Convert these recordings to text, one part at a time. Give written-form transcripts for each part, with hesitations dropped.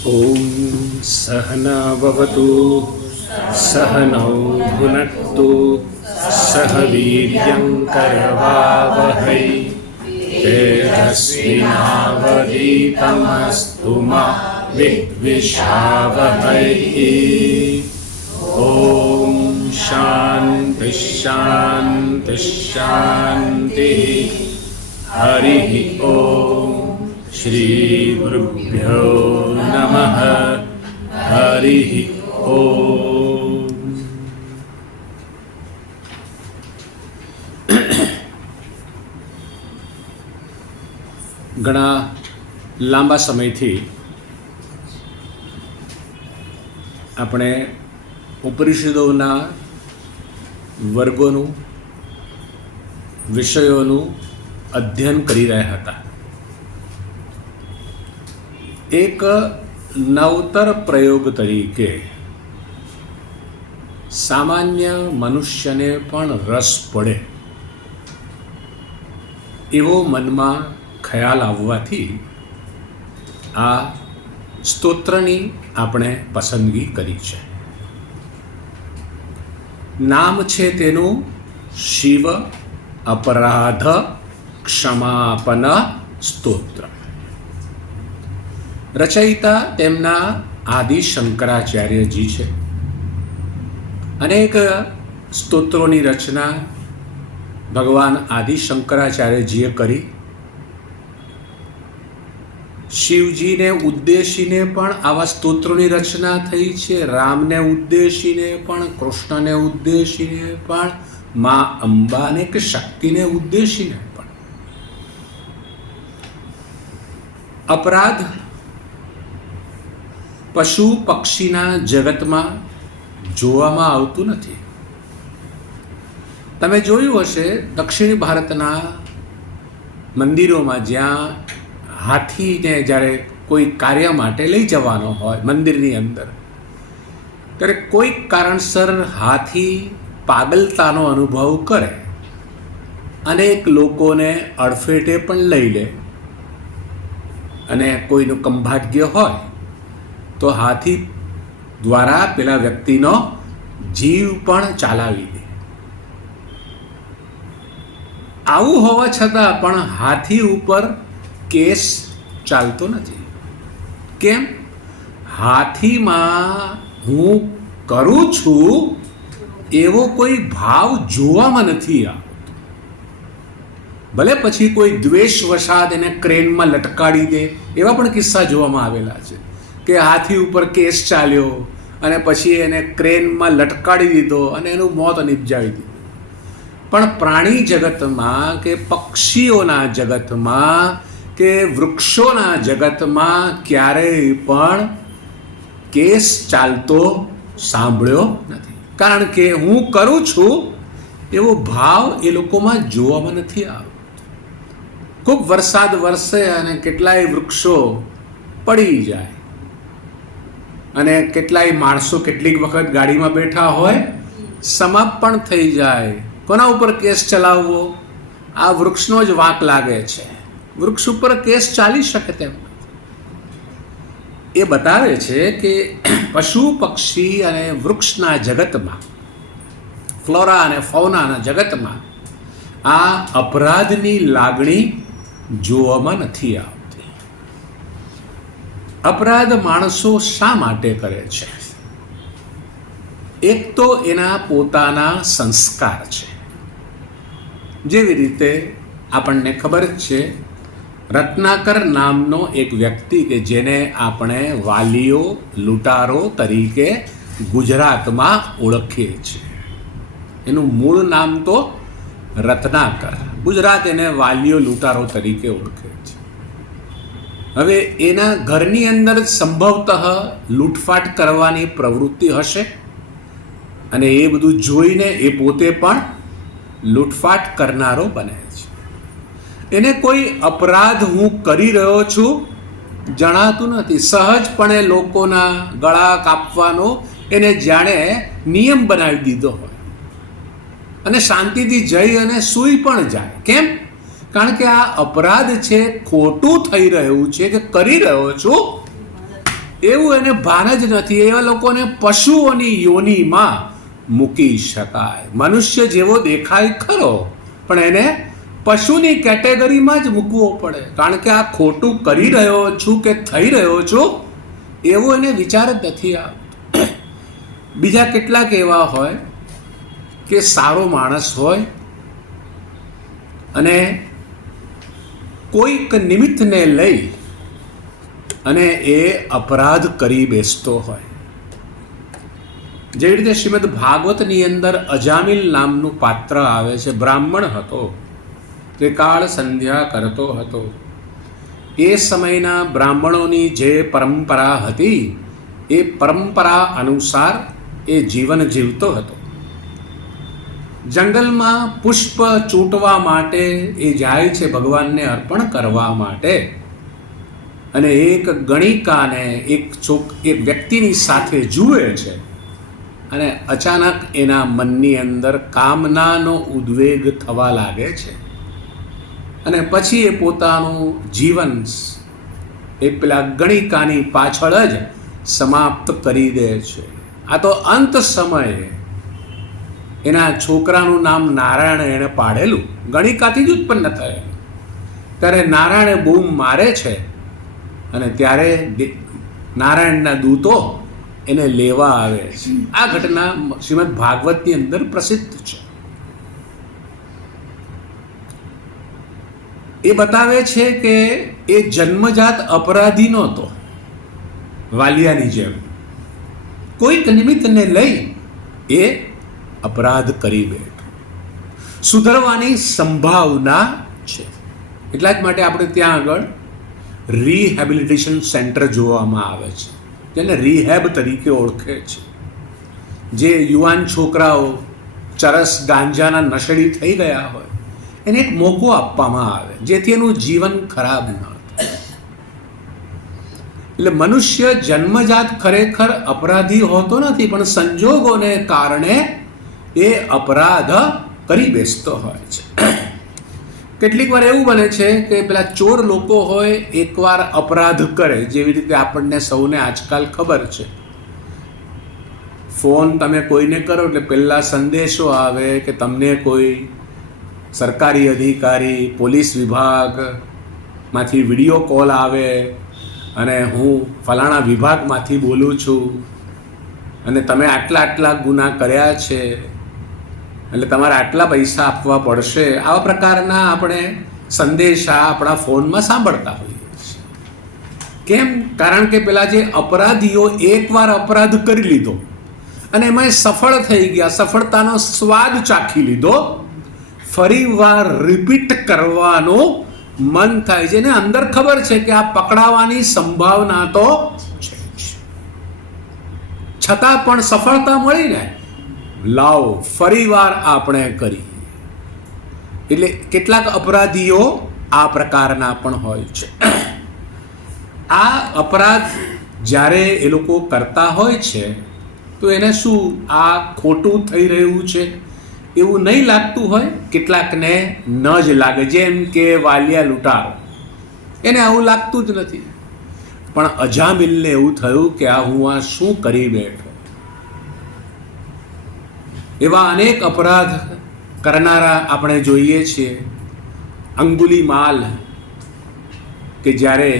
ॐ सहना भवतु सहनौ भुनक्तु सह वीर्यं करवावहै तेजस्विनावधीतमस्तु मा विद्विषावहै। ॐ शान्ति शान्ति शान्तिः। हरिः ॐ श्री गुरुभ्यो नमः। हरिः ॐ। ઘણા લાંબા સમયથી આપણે ઉપનિષદોના વર્ગોનું વિષયોનું અધ્યયન કરી રહ્યા હતા. એક નવતર પ્રયોગ તરીકે સામાન્ય મનુષ્યને પણ રસ પડે એવો મનમાં ખ્યાલ આવવાથી આ સ્તોત્રની આપણે પસંદગી કરી છે. નામ છે તેનું શિવ અપરાધ ક્ષમાપન સ્તોત્ર. રચયિતા તેમના આદિ શંકરાચાર્યજી છે. અનેક સ્તોત્રોની રચના ભગવાન આદિ શંકરાચાર્યજીએ કરી. શિવજીને ઉદ્દેશીને પણ આવા સ્તોત્રોની રચના થઈ છે. રામને ઉદ્દેશીને પણ, કૃષ્ણને ઉદ્દેશીને પણ, મા અંબાને કે શક્તિને ઉદ્દેશીને પણ. અપરાધ પશુ પક્ષીના જગતમાં જોવામાં આવતું નથી. તમે જોયું હશે દક્ષિણ ભારતના મંદિરોમાં જ્યાં હાથીને જ્યારે કોઈ કાર્ય માટે લઈ જવાનો હોય મંદિરની અંદર, ત્યારે કોઈક કારણસર હાથી પાગલતાનો અનુભવ કરે. અનેક લોકોને અડફેટે પણ લઈ લે અને કોઈનું કંભાગ્ય હોય તો હાથી દ્વારા પેલા વ્યક્તિનો જીવ પણ ચાલાવી દે. આવું હોવા છતાં પણ હાથી ઉપર કેસ ચાલતો નથી. કેમ? હાથીમાં હું કરું છું એવો કોઈ ભાવ જોવામાં નથી આવતો. ભલે પછી કોઈ દ્વેષ વશાત એને ક્રેનમાં લટકાડી દે, એવા પણ કિસ્સા જોવામાં આવેલા છે કે હાથી ઉપર કેસ ચાલ્યો અને પછી એને ક્રેનમાં લટકાડી દીધો અને એનું મોત નિપજાવી દીધું. પણ પ્રાણી જગતમાં કે પક્ષીઓના જગતમાં કે વૃક્ષોના જગતમાં ક્યારેય પણ કેસ ચાલતો સાંભળ્યો નથી. કારણ કે હું કરું છું એવો ભાવ એ લોકોમાં જોવામાં નથી આવતો. ખૂબ વરસાદ વરસે અને કેટલાય વૃક્ષો પડી જાય અને કેટલાય માણસો કેટલીક વખત ગાડીમાં બેઠા હોય, સમાપ્ત પણ થઈ જાય. કોના ઉપર કેસ ચલાવવો? આ વૃક્ષનો જ વાંક લાગે છે. વૃક્ષ ઉપર કેસ ચાલી શકે તેમ. એ બતાવે છે કે પશુ પક્ષી અને વૃક્ષના જગતમાં, ફ્લોરા અને ફૌનાના જગતમાં આ અપરાધની લાગણી જોવામાં નથી આવતી. અપરાધ માણસો શા માટે કરે છે? એક તો એના પોતાના સંસ્કાર છે. જેવી રીતે આપણને ખબર જ છે, રત્નાકર નામનો એક વ્યક્તિ કે જેને આપણે વાલીઓ લૂંટારો તરીકે ગુજરાતમાં ઓળખીએ છીએ. એનું મૂળ નામ તો રત્નાકર. ગુજરાત એને વાલીઓ લૂંટારો તરીકે ઓળખે છે. હવે એના ઘરની અંદર સંભવતઃ લૂંટફાટ કરવાની પ્રવૃત્તિ હશે અને એ બધું જોઈને એ પોતે પણ લૂંટફાટ કરનારો બને છે. એને કોઈ અપરાધ હું કરી રહ્યો છું જણાતું નથી. સહજપણે લોકોના ગળા કાપવાનો એને જાણે નિયમ બનાવી દીધો હોય અને શાંતિથી જઈ અને સૂઈ પણ જાય. કેમ? કારણ કે આ અપરાધ છે, ખોટું થઈ રહ્યું છે કે કરી રહ્યો છું એવું એને ભાન જ નથી. એવા લોકોને પશુઓની યોનિમાં મૂકી શકાય. મનુષ્ય જેવો દેખાય ખરો, પણ એને પશુની કેટેગરીમાં જ મૂકવો પડે, કારણ કે આ ખોટું કરી રહ્યો છું કે થઈ રહ્યો છું એવો એને વિચાર જ નથી આવતો. બીજા કેટલાક એવા હોય કે સારો માણસ હોય અને કોઈક નિમિત્તને લઈ અને એ અપરાધ કરી બેસતો હોય. જેવી રીતે શ્રીમદ ભાગવતની અંદર અજામિલ નામનું પાત્ર આવે છે. બ્રાહ્મણ હતો, ત્રિકાળ સંધ્યા કરતો હતો. એ સમયના બ્રાહ્મણોની જે પરંપરા હતી એ પરંપરા અનુસાર એ જીવન જીવતો હતો. જંગલમાં પુષ્પ ચૂંટવા માટે એ જાય છે, ભગવાનને અર્પણ કરવા માટે, અને એક ગણિકાને એક વ્યક્તિની સાથે જુએ છે, અને અચાનક એના મનની અંદર કામનાનો ઉદ્વેગ થવા લાગે છે, અને પછી એ પોતાનું જીવન એ પેલા ગણિકાની પાછળ જ સમાપ્ત કરી દે છે. આ તો અંત સમયે એના છોકરાનું નામ નારાયણ એણે પાડેલું, ગણિકાથી જ ઉત્પન્ન થયેલું. ત્યારે નારાયણે બૂમ મારે છે, અને ત્યારે નારાયણના દૂતો એને લેવા આવે છે. આ ઘટના શ્રીમદ ભાગવતની અંદર પ્રસિદ્ધ છે. એ બતાવે છે કે એ જન્મજાત અપરાધી નહોતો, વાલિયાની જેમ કોઈક નિમિત્તને લઈ એ અપરાધ કરી બેઠો. સુધરવાની સંભાવના છે. એટલા જ માટે આપણે ત્યાં આગળ રિહેબિલિટેશન સેન્ટર જોવામાં આવે છે, જેને રિહેબ તરીકે ઓળખે છે. જે યુવાન છોકરાઓ ચરસ ગાંજાના નશેડી થઈ ગયા હોય એને એક મોકો આપવામાં આવે જેથી એનું જીવન ખરાબ ન થાય. એટલે મનુષ્ય જન્મજાત ખરેખર અપરાધી હોતો નથી, પણ સંજોગોને કારણે એ અપરાધ કરી બેસતો હોય છે. કેટલીક વાર એવું બને છે કે પેલા ચોર લોકો હોય એકવાર અપરાધ કરે, જેવી રીતે આપણને સૌને આજકાલ ખબર છે, ફોન તમે કોઈને કરો એટલે પહેલાં સંદેશો આવે કે તમને કોઈ સરકારી અધિકારી, પોલીસ વિભાગમાંથી વિડીયો કોલ આવે અને હું ફલાણા વિભાગમાંથી બોલું છું અને તમે આટલા આટલા ગુના કર્યા છે એટલે તમારે આટલા પૈસા આપવા પડશે. આવા પ્રકારના આપણે સંદેશા આપણા ફોનમાં સાંભળતા હોઈએ છીએ. કેમ? કારણ કે પેલા જે અપરાધીઓ એકવાર અપરાધ કરી લીધો અને એમાં સફળ થઈ ગયા, સફળતાનો સ્વાદ ચાખી લીધો, ફરી વાર રિપીટ કરવાનું મન થાય છે. એને અંદર ખબર છે કે આ પકડાવાની સંભાવના તો છે, છતાં પણ સફળતા મળીને લાવ ફરી વાર આપણે કરી. એટલે કેટલાક અપરાધીઓ આ પ્રકારના પણ હોય છે. આ અપરાધ જ્યારે એ લોકો કરતા હોય છે તો એને શું આ ખોટું થઈ રહ્યું છે એવું નહીં લાગતું હોય, કેટલાકને ન જ લાગે. જેમ કે વાલિયા લૂંટારો, એને આવું લાગતું જ નથી, પણ અજામિલને એવું થયું કે આ હું આ શું કરી બેઠો. એવા અનેક અપરાધ કરનારા આપણે જોઈએ છીએ. અંગુલીમાલ કે જ્યારે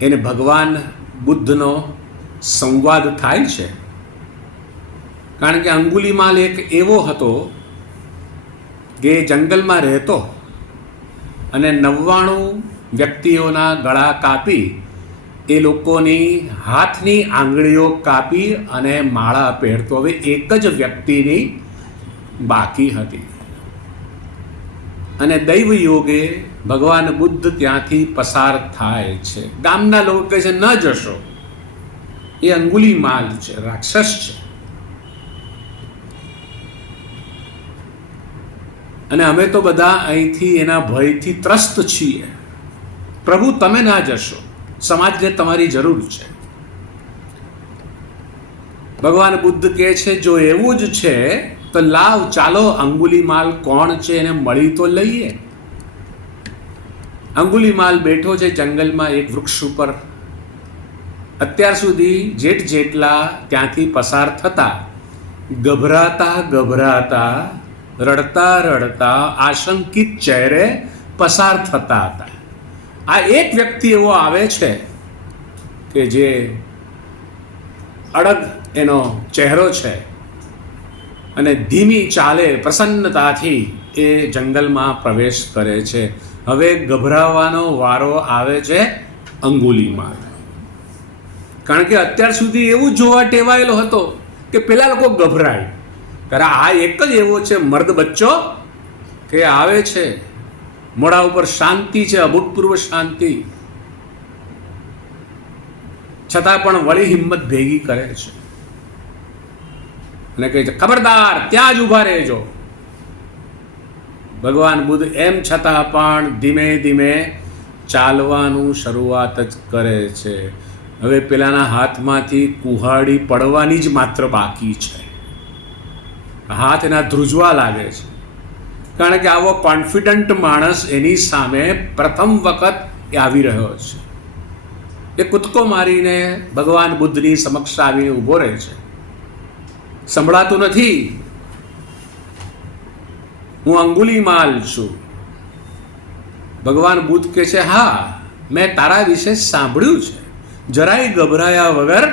એને ભગવાન બુદ્ધનો સંવાદ થાય છે, કારણ કે અંગુલીમાલ એક એવો હતો કે જંગલમાં રહેતો અને 99 વ્યક્તિઓના ગળા કાપી એ લોકોની હાથની આંગળીઓ કાપી અને માળા પહેરતો. હવે એક જ વ્યક્તિની બાકી હતી અને દૈવ યોગે ભગવાન બુદ્ધ ત્યાંથી પસાર થાય છે. ગામના લોકો કહે છે ન જશો, એ અંગુલીમાલ છે, રાક્ષસ છે, અને અમે તો બધા અહીંથી એના ભયથી ત્રસ્ત છીએ. પ્રભુ તમે ના જશો, સમાજને તમારી જરૂર છે. ભગવાન બુદ્ધ કહે છે જો એવું જ છે તો લાવ ચાલો અંગુલીમાલ કોણ છે એને મળી તો લઈએ. અંગુલીમાલ બેઠો છે જંગલમાં એક વૃક્ષ ઉપર અત્યાર સુધી જેટલા ત્યાંથી પસાર થતા ગભરાતા ગભરાતા રડતા રડતા આશંકિત ચહેરે પસાર થતા હતા. આ એક વ્યક્તિ એવો આવે છે કે જે અડગ એનો ચહેરો છે અને ધીમી ચાલે પ્રસન્નતાથી એ જંગલમાં પ્રવેશ કરે છે. હવે ગભરાવાનો વારો આવે છે અંગુલીમાલ. કારણ કે અત્યાર સુધી એવું જોવા ટેવાયેલો હતો કે પેલા લોકો ગભરાય, ત્યારે આ એક જ એવો છે મર્દ બચ્ચો કે આવે છે, મોઢા ઉપર શાંતિ છે, અભૂતપૂર્વ શાંતિ, છતાં પણ વળી હિંમત ભેગી કરે છે અને કહે છે ખબરદાર ત્યાં જ ઊભા રહેજો. ભગવાન બુદ્ધ એમ છતાં પણ ધીમે ધીમે ચાલવાનું શરૂઆત જ કરે છે. હવે પેલાના હાથમાંથી કુહાડી પડવાની જ માત્ર બાકી છે. હાથ એના ધ્રુજવા લાગે છે, કારણ કે આવો કોન્ફિડન્ટ માણસ એની સામે પ્રથમ વખત એ આવી રહ્યો છે. એ કૂદકો મારીને ભગવાન બુદ્ધની સમક્ષ આવીને ઊભો રહે છે. સંભળાતું નથી, હું અંગુલીમાલ છું. ભગવાન બુદ્ધ કહે છે હા, મેં તારા વિશે સાંભળ્યું છે. જરાય ગભરાયા વગર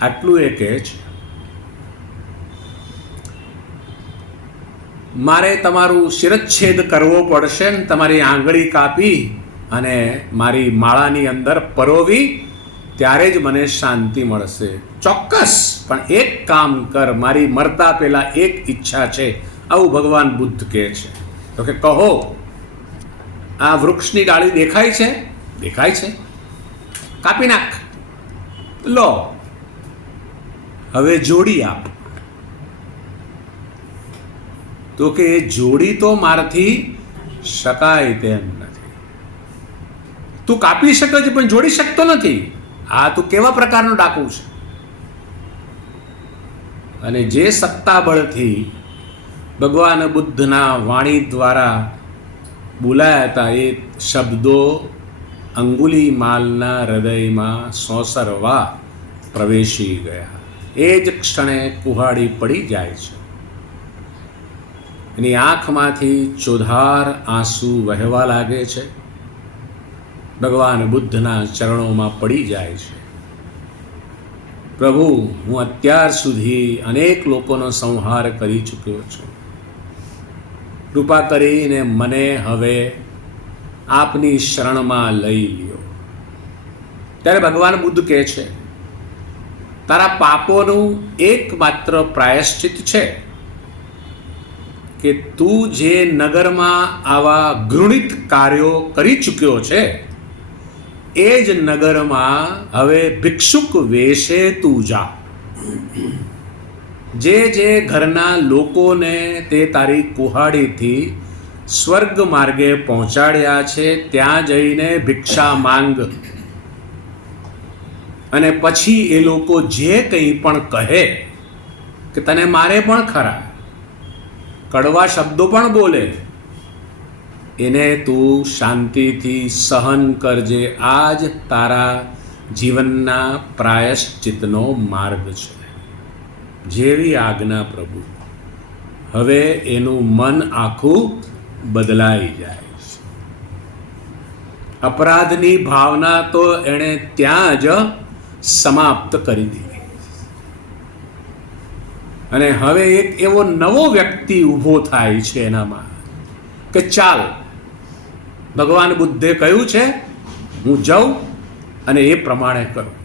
આટલું એ કહે છે. મારે તમારું શિરચ્છેદ કરવો પડશે ને તમારી આંગળી કાપી અને મારી માળાની અંદર પરોવી, ત્યારે જ મને શાંતિ મળશે. ચોક્કસ, પણ એક કામ કર, મારી મરતા પહેલા એક ઈચ્છા છે. આવું ભગવાન બુદ્ધ કહે છે. તો કે કહો. આ વૃક્ષની ડાળી દેખાય છે? દેખાય છે. કાપી નાખ. લો, હવે જોડી આપ. તો કે એ જોડી તો મારાથી શકાય તેમ નથી. તું કાપી શકે છે પણ જોડી શકતો નથી. આ તું કેવા પ્રકારનો ડાકુ છે? અને જે સત્તાબળથી ભગવાન બુદ્ધના વાણી દ્વારા બોલાયા હતા એ શબ્દો અંગુલીમાલના હૃદયમાં સોંસરવા પ્રવેશી ગયા. એ જ ક્ષણે કુહાડી પડી જાય છે. એની આંખમાંથી ચોધાર આંસુ વહેવા લાગે છે. ભગવાન બુદ્ધના ચરણોમાં પડી જાય છે. પ્રભુ, હું અત્યાર સુધી અનેક લોકોનો સંહાર કરી ચૂક્યો છું. કૃપા કરીને મને હવે આપની શરણમાં લઈ લ્યો. ત્યારે ભગવાન બુદ્ધ કહે છે તારા પાપોનું એકમાત્ર પ્રાયશ્ચિત છે કે તું જે નગરમાં આવા ઘૃણિત કાર્યો કરી ચૂક્યો છે એ જ નગરમાં હવે ભિક્ષુક વેશે તું જા. જે ઘરના લોકોને તે તારી કુહાડીથી સ્વર્ગ માર્ગે પહોંચાડ્યા છે ત્યાં જઈને ભિક્ષા માંગ. અને પછી એ લોકો જે કંઈ પણ કહે કે તને મારે પણ ખરા, કડવા શબ્દો પણ બોલે, એને તું શાંતિથી સહન કરજે. આ જ તારા જીવનના પ્રાયશ્ચિતનો માર્ગ છે. જેવી આજ્ઞા પ્રભુ. હવે એનું મન આખું બદલાઈ જાય છે. અપરાધની ભાવના તો એણે ત્યાં જ સમાપ્ત કરી દીધી. અને હવે એક એવો નવો વ્યક્તિ ઊભો થાય છે એનામાં કે ચાલ, ભગવાન બુદ્ધે કહ્યું છે હું જાઉં અને એ પ્રમાણે કરું.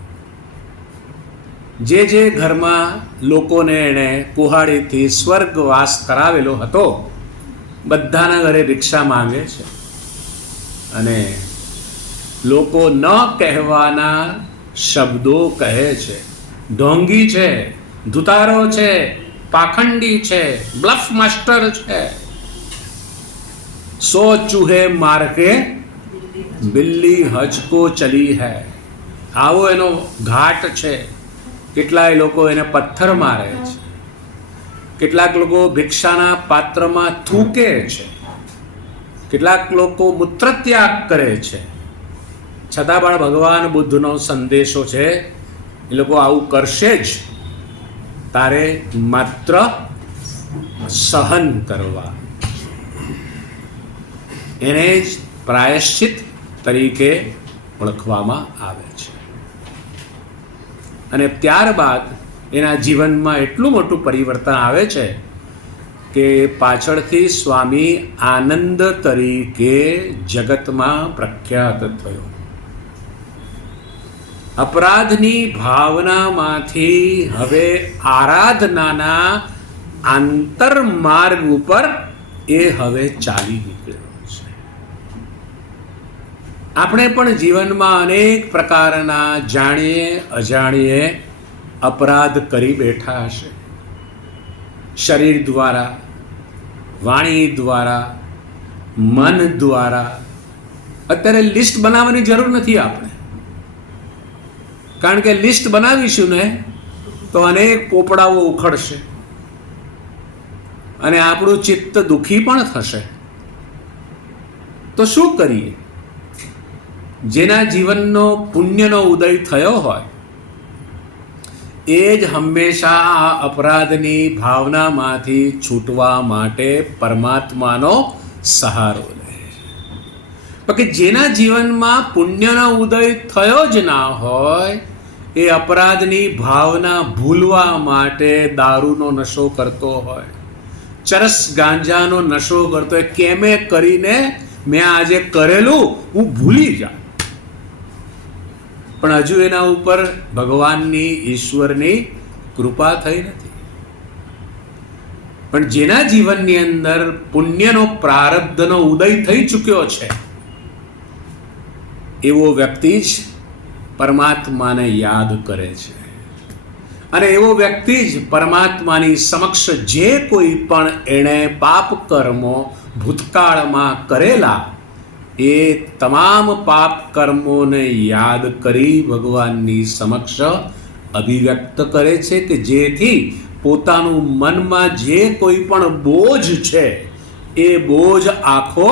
જે ઘરમાં લોકોને એણે કુહાડીથી સ્વર્ગવાસ કરાવેલો હતો બધાના ઘરે રિક્ષા માંગે છે અને લોકો ન કહેવાના શબ્દો કહે છે. ઢોંગી છે, ધુતારો છે, પાખંડી છે, બ્લફ માસ્ટર છે. 100 ચૂહે માર કે બિલ્લી હજકો ચલી હૈ. આવો એનો ઘાટ છે. કેટલાય લોકો એને પથ્થર મારે છે, કેટલાક લોકો ભિક્ષાના પાત્રમાં થૂકે છે, કેટલાક લોકો મૂત્રત્યાગ કરે છે. છતાં પણ ભગવાન બુદ્ધનો સંદેશો છે, એ લોકો આવું કરશે જ, તારે માત્ર સહન કરવા, એને જ પ્રાયશ્ચિત તરીકે ઓળખવામાં આવે છે. અને ત્યારબાદ એના જીવનમાં એટલું મોટું પરિવર્તન આવે છે કે પાછળથી સ્વામી આનંદ તરીકે જગતમાં પ્રખ્યાત થયો. અપરાધની ભાવનામાંથી હવે આરાધનાના આંતરમાર્ગ ઉપર એ હવે ચાલી નીકળ્યો છે. આપણે પણ જીવનમાં અનેક પ્રકારના જાણીએ અજાણીએ અપરાધ કરી બેઠા હશે. શરીર દ્વારા, વાણી દ્વારા, મન દ્વારા. અત્યારે લિસ્ટ બનાવવાની જરૂર નથી આપણે, કારણ કે લિસ્ટ બનાવીશું ને તો અનેક પોપડાઓ ઉખડશે અને આપણું ચિત્ત દુઃખી પણ થશે. તો શું કરીએ? જેના જીવનનો પુણ્યનો ઉદય થયો હોય એ જ હંમેશા આ અપરાધની ભાવનામાંથી છૂટવા માટે પરમાત્માનો સહારો લે. બાકી જેના જીવનમાં પુણ્યનો ઉદય થયો જ ના હોય એ અપરાધની ભાવના ભૂલવા માટે દારૂનો નશો કરતો હોય, ચરસ ગાંજાનો નશો કરતો હોય, કેમે કરીને મેં આજે કરેલું હું ભૂલી જાઉં. પણ હજુ એના ઉપર ભગવાનની, ઈશ્વરની કૃપા થઈ નથી. પણ જેના જીવનની અંદર પુણ્યનો પ્રારબ્ધનો ઉદય થઈ ચૂક્યો છે એવો વ્યક્તિ જ પરમાત્માને યાદ કરે છે. અને એવો વ્યક્તિ જ પરમાત્માની સમક્ષ જે કોઈ પણ એણે પાપ કર્મો ભૂતકાળમાં કરેલા એ તમામ પાપ કર્મોને યાદ કરી ભગવાનની સમક્ષ અભિવ્યક્ત કરે છે કે જેથી પોતાનું મનમાં જે કોઈ પણ બોજ છે એ બોજ આખો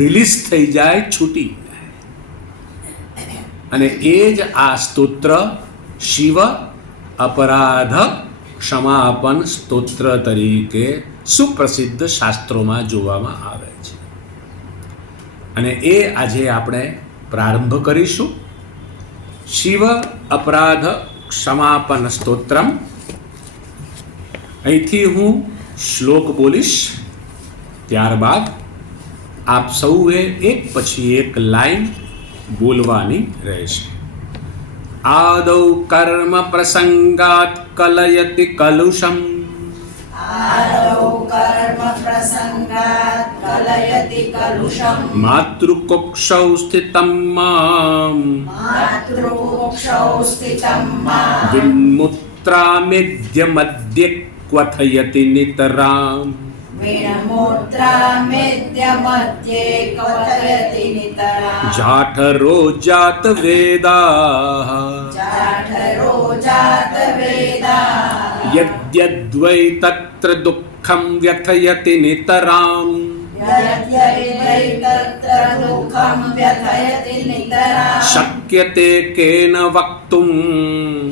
રિલીઝ થઈ જાય, છૂટી જાય. અને એ જ આ સ્તોત્ર શિવ અપરાધ ક્ષમાપન સ્તોત્ર તરીકે સુપ્રસિદ્ધ શાસ્ત્રોમાં જોવામાં આવે છે. અને એ આજે આપણે પ્રારંભ કરીશું. શિવ અપરાધ ક્ષમાપન સ્તોત્રમ. અહીંથી હું શ્લોક બોલીશ, ત્યારબાદ આપ સૌએ એક પછી એક લાઈન બોલવાની રહેશે. આદૌ કર્મ પ્રસંગાત કલયતિ કલુષમ. આદૌ કર્મ પ્રસંગાત કલયતિ કલુષમ. માતૃકુક્ષૌ સ્થિતમ મામ માતૃકુક્ષૌ સ્થિતમ મામ વિન્મુત્રામેદ્ય મધ્ય ક્વથયતિ નિતરામ. વિન્મુત્રામેદ્ય મધ્યે ક્વથયતિ નિતરામ. જાઠરો જાત વેદાઃ જાઠરો જાત વેદાઃ યદ્યદ્વૈ તત્ર દુઃખં વ્યથયતિ નિતરામ. યદ્યદ્વૈ તત્ર દુઃખં વ્યથયતિ નિતરામ. શક્યતે કેન વક્તું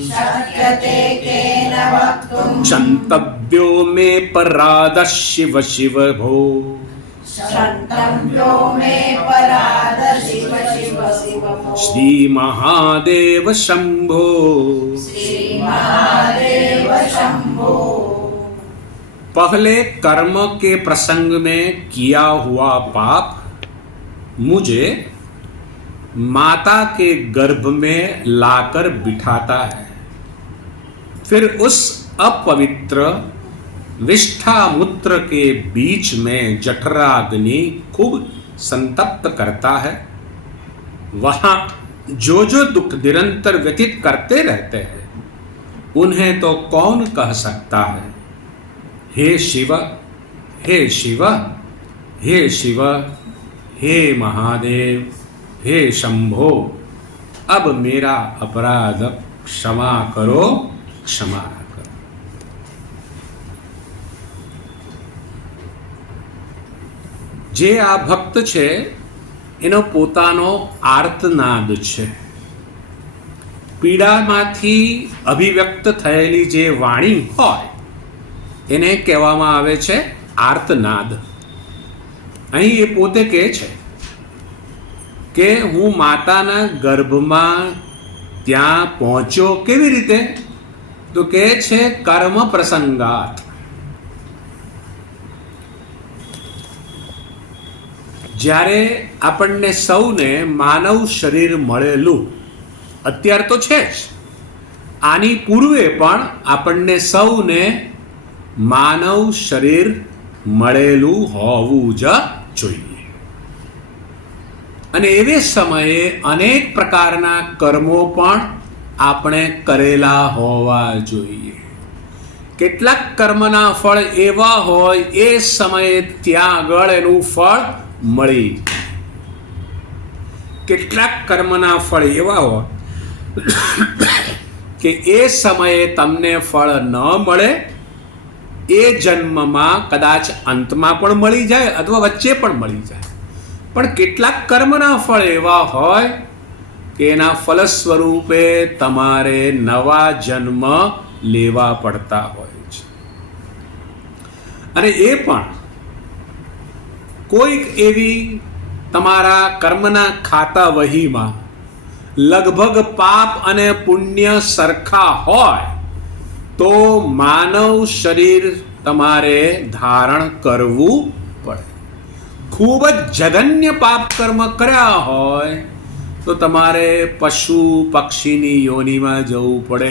શક્યતે કેન વક્તું ક્ષંતવ્યો મે પરાદઃ શિવ શિવ ભો. શંતવ્યો મે પરાદ શિવ શિવ શિવ ભો. શ્રી મહાદેવ શંભો. श्री महादेव शंभो. पहले कर्म के प्रसंग में किया हुआ पाप मुझे माता के गर्भ में लाकर बिठाता है, फिर उस अपवित्र विष्ठा मूत्र के बीच में जठराग्नि खूब संतप्त करता है. वहाँ जो जो दुख निरंतर व्यतीत करते रहते हैं उन्हें तो कौन कह सकता है. हे शिव, हे शिव, हे शिव, हे महादेव, हे शंभो, अब मेरा अपराध क्षमा करो, क्षमा करो. જે આ ભક્ત છે એનો પોતાનો આર્તનાદ છે. પીડામાંથી અભિવ્યક્ત થયેલી જે વાણી હોય એને કહેવામાં આવે છે આર્તનાદ. અહીં એ પોતે કહે છે કે હું માતાના ગર્ભમાં ત્યાં પહોંચ્યો કેવી રીતે, તો કહે છે કર્મ પ્રસંગાત. જ્યારે આપણને સૌને માનવ શરીર મળેલું, અત્યારે તો છે જ, આની પૂર્વે પણ આપણને સૌને માનવ શરીર મળેલું હોવું જ જોઈએ. અને એવે સમયે અનેક પ્રકારના કર્મો પણ આપણે કરેલા હોવા જોઈએ. કેટલાક કર્મના ફળ એવા હોય એ સમયે ત્યાં આગળ એનું ફળ મળી. કેટલાક કર્મના ફળ એવા હોય કે એ સમયે તમને ફળ ન મળે, એ જન્મમાં કદાચ અંતમાં પણ મળી જાય અથવા વચ્ચે પણ મળી જાય. પણ કેટલાક કર્મના ફળ એવા હોય કે એના ફલ સ્વરૂપે તમારે નવા જન્મ લેવા પડતા હોય છે. અને એ પણ કોઈક એવી તમારા કર્મના ખાતા વહીમાં લગભગ પાપ અને પુણ્ય સરખા હોય તો માનવ શરીર તમારે ધારણ કરવું પડે. ખૂબ જ જઘન્ય પાપ કર્મ કર્યા હોય તો તમારે પશુ પક્ષીની યોનિમાં જવું પડે.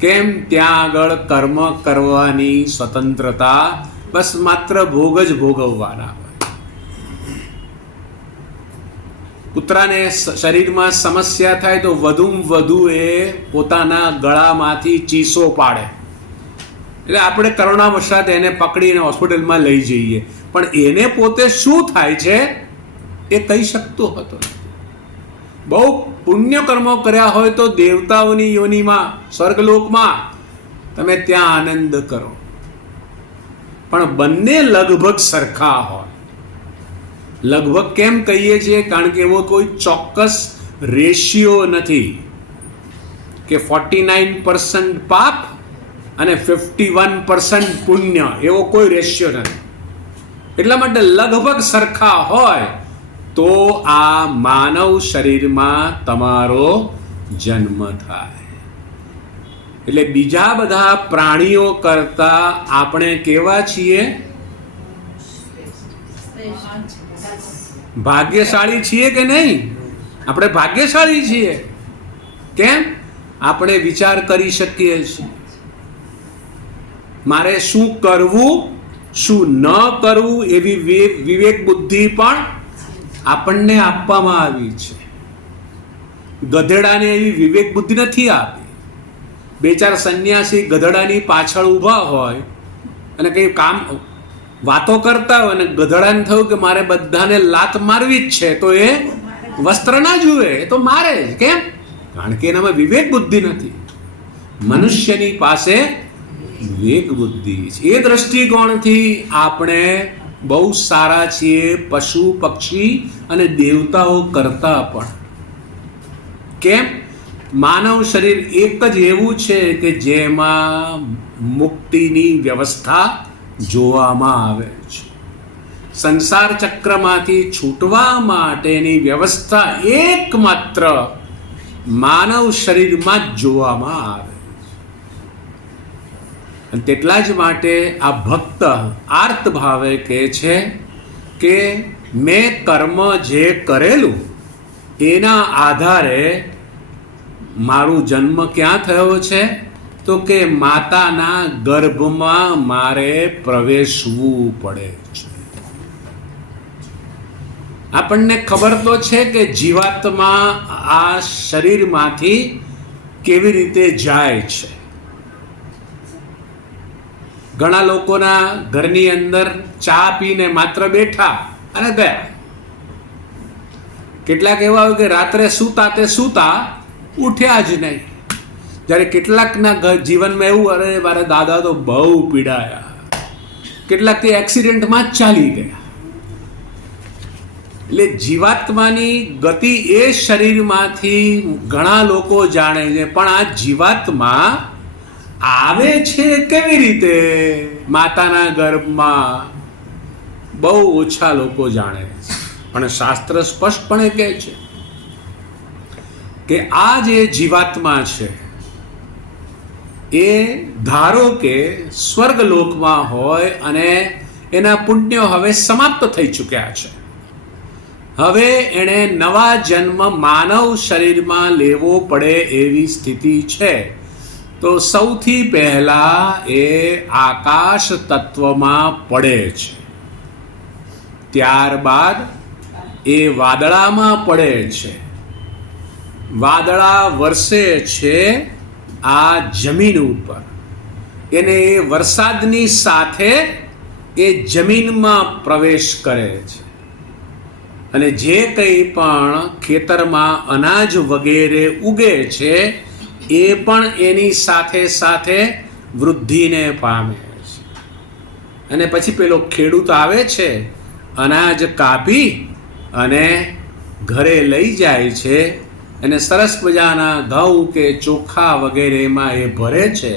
કેમ? ત્યાં આગળ કર્મ કરવાની સ્વતંત્રતા બસ માત્ર ભોગ જ ભોગવવાના હોય. કૂતરાને શરીરમાં સમસ્યા થાય તો વધુમાં વધુ એ પોતાના ગળામાંથી ચીસો પાડે, એટલે આપણે કરુણાવશાત એને પકડીને હોસ્પિટલમાં લઈ જઈએ, પણ એને પોતે શું થાય છે એ કહી શકતો હતો નથી. બહુ પુણ્ય કર્મો કર્યા હોય તો દેવતાઓની યોનિમાં, સ્વર્ગલોકમાં તમે ત્યાં આનંદ કરો, પણ બંને લગભગ સરખા હોય. લગભગ કેમ કહીએ છીએ? કારણ કે એવો કોઈ ચોક્કસ રેશિયો નથી કે 49% પાપ અને 51% પુણ્ય, એવો કોઈ રેશિયો નથી. એટલા માટે લગભગ સરખા હોય તો આ માનવ શરીરમાં તમારો જન્મ થાય. એટલે બીજા બધા પ્રાણીઓ કરતા આપણે કેવા છીએ? ભાગ્યશાળી છીએ કે નહીં? આપણે ભાગ્યશાળી છીએ. કેમ? આપણે વિચાર કરી શકીએ છીએ. મારે શું કરવું, શું ન કરવું એવી વિવેક બુદ્ધિ પણ આપણને આપવામાં આવી છે. ગધેડાને એવી વિવેક બુદ્ધિ નથી આપી. બે ચાર સંન્યાસી ગધેડાની પાછળ ઊભા હોય અને કંઈ કામ વાતો કરતા હોય અને ગધેડાને થયું કે મારે બધાને લાત મારવી જ છે, તો એ વસ્ત્ર ના જુએ, એ તો મારે જ. કેમ? કારણ કે એનામાં વિવેક બુદ્ધિ નથી. મનુષ્યની પાસે વિવેક બુદ્ધિ છે. એ દ્રષ્ટિકોણથી આપણે બહુ સારા છીએ પશુ પક્ષી અને દેવતાઓ કરતા પણ. કેમ? માનવ શરીર એક જ એવું છે કે જેમાં મુક્તિની વ્યવસ્થા જોવામાં આવે છે. સંસાર ચક્રમાંથી છૂટવા માટેની વ્યવસ્થા એકમાત્ર માનવ શરીરમાં જ જોવામાં આવે છે. અને તેટલા જ માટે આ ભક્ત આર્ત ભાવે કહે છે કે મેં કર્મ જે કરેલું એના આધારે મારું જન્મ ક્યાં થયો છે? તો કે માતાના ગર્ભમાં મારે પ્રવેશવું પડે છે. આપણને ખબર તો છે કે જીવાત્મા આ શરીરમાંથી કેવી રીતે જાય છે. ઘણા લોકોના ઘરની અંદર ચા પીને માત્ર બેઠા અને ગયા. કેટલાક એવા હોય કે રાત્રે સૂતા તે સૂતા ઉઠ્યા જ નહીં. જ્યારે કેટલાકના જીવનમાં એવું, અરે મારા દાદા તો બહુ પીડાયા, કેટલાક તે એક્સિડન્ટમાં જ ચાલી ગયા. એટલે જીવાત્માની ગતિ એ શરીરમાંથી ઘણા લોકો જાણે છે, પણ આ જીવાત્મા આવે છે કેવી રીતે માતાના ગર્ભમાં, બહુ ઓછા લોકો જાણે છે. પણ શાસ્ત્ર સ્પષ્ટપણે કહે છે કે આ જે જીવાત્મા છે એ ધારો કે સ્વર્ગલોકમાં હોય અને એના પુણ્યો હવે સમાપ્ત થઈ ચૂક્યા છે. હવે એણે નવા જન્મ માનવ શરીરમાં લેવો પડે એવી સ્થિતિ છે. તો સૌથી પહેલા એ આકાશ તત્વમાં પડે છે, ત્યારબાદ એ વાદળામાં પડે છે. વાદળા વરસે છે આ જમીન ઉપર, એને એ વરસાદની સાથે એ જમીનમાં પ્રવેશ કરે છે. અને જે કંઈ પણ ખેતરમાં અનાજ વગેરે ઉગે છે એ પણ એની સાથે સાથે વૃદ્ધિને પામે છે. અને પછી પેલો ખેડૂત આવે છે, અનાજ કાપી અને ઘરે લઈ જાય છે, અને સરસ મજાના ઘઉં કે ચોખા વગેરેમાં એ ભરે છે.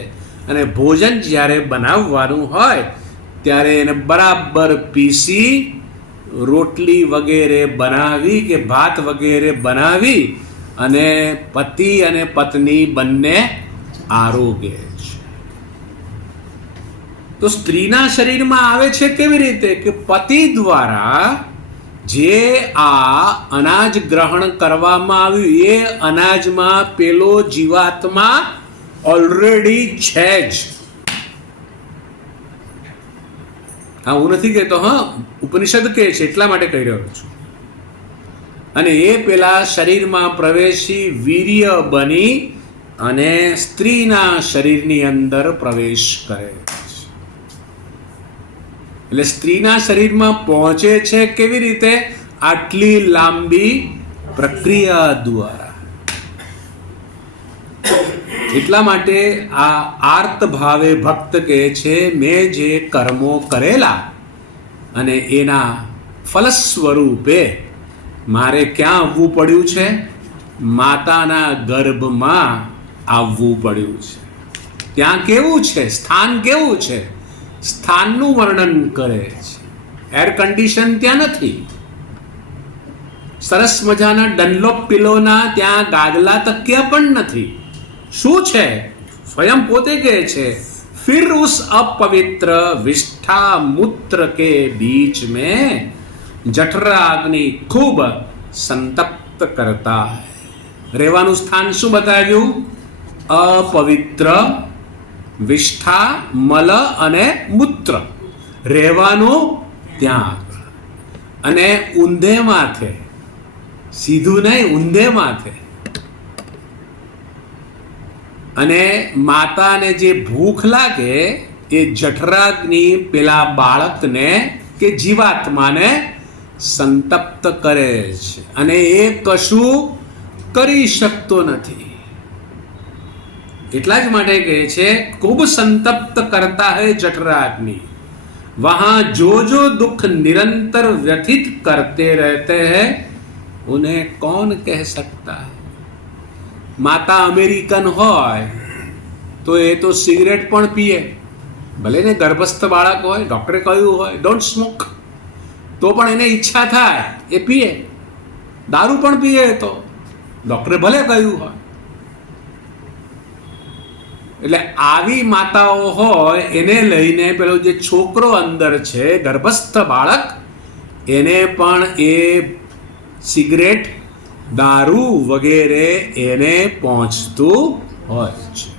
અને ભોજન જ્યારે બનાવવાનું હોય ત્યારે એને બરાબર પીસી રોટલી વગેરે બનાવી કે ભાત વગેરે બનાવી અને પતિ અને પત્ની બંને આરોગે છે. તો સ્ત્રીના શરીરમાં આવે છે કેવી રીતે કે પતિ દ્વારા જે આ અનાજ ગ્રહણ કરવામાં આવ્યું એ અનાજમાં પેલો જીવાત્મા ઓલરેડી છે જ. હા, હું નથી કહેતો, હા, ઉપનિષદ કહે છે એટલા માટે કહી રહ્યો છું. અને એ પેલા શરીરમાં પ્રવેશી વીર્ય બની અને સ્ત્રીના શરીરની અંદર પ્રવેશ કરે છે. એટલે સ્ત્રીના શરીરમાં પહોંચે છે કેવી રીતે? આટલી લાંબી પ્રક્રિયા દ્વારા. એટલા માટે આ આર્ત ભાવે ભક્ત કહે છે, મેં જે કર્મો કરેલા અને એના ફલ સ્વરૂપે મારે ક્યાં આવવું પડ્યું છે? માતાના ગર્ભમાં આવવું પડ્યું છે. ત્યાં કેવું છે? સ્થાન કેવું છે? સ્થાનનું વર્ણન કરે છે. એર કન્ડિશન ત્યાં નથી, સરસ મજાના ડનલોપ પિલોના ત્યાં ગાદલા તકિયા પણ નથી. શું છે? સ્વયં પોતે કહે છે, फिर उस अपवित्र विष्ठा मूत्र के बीच में जठराग्नि खूब संतप्त करता है. રહેવાનું સ્થાન શું બતાવ્યું? અપવિત્ર વિષ્ઠા, મલ અને મૂત્ર રહેવાનું ત્યાં. અને ઊંધે માથે, સીધું નહીં, ઊંધે માથે. અને માતાને જે ભૂખ લાગે એ જઠરાગ્નિ પેલા બાળકને કે જીવાત્માને સંતપ્ત કરે છે, અને એ કશું કરી શકતો નથી. એટલા જ માટે કહે છે, ખૂબ સંતપ્ત કરતા હૈ જઠરાગ્નિ, वहां जो जो दुख निरंतर व्यथित करते रहते हैं उन्हें कौन कह सकता है. માતા અમેરિકન હોય તો એ તો સિગરેટ પણ પીએ, ભલે ને ગર્ભસ્થ બાળક હોય, ડૉક્ટરે કહ્યું હોય ડોન્ટ સ્મોક, તો પણ એને ઈચ્છા થાય એ પીએ. દારૂ પણ પીએ તો ડૉક્ટરે ભલે કહ્યું હોય. એટલે આવી માતાઓ હોય એને લઈને પેલો જે છોકરો અંદર છે, ગર્ભસ્થ બાળક, એને પણ એ સિગરેટ, દારૂ વગેરે એને પહોંચતું હોય છે.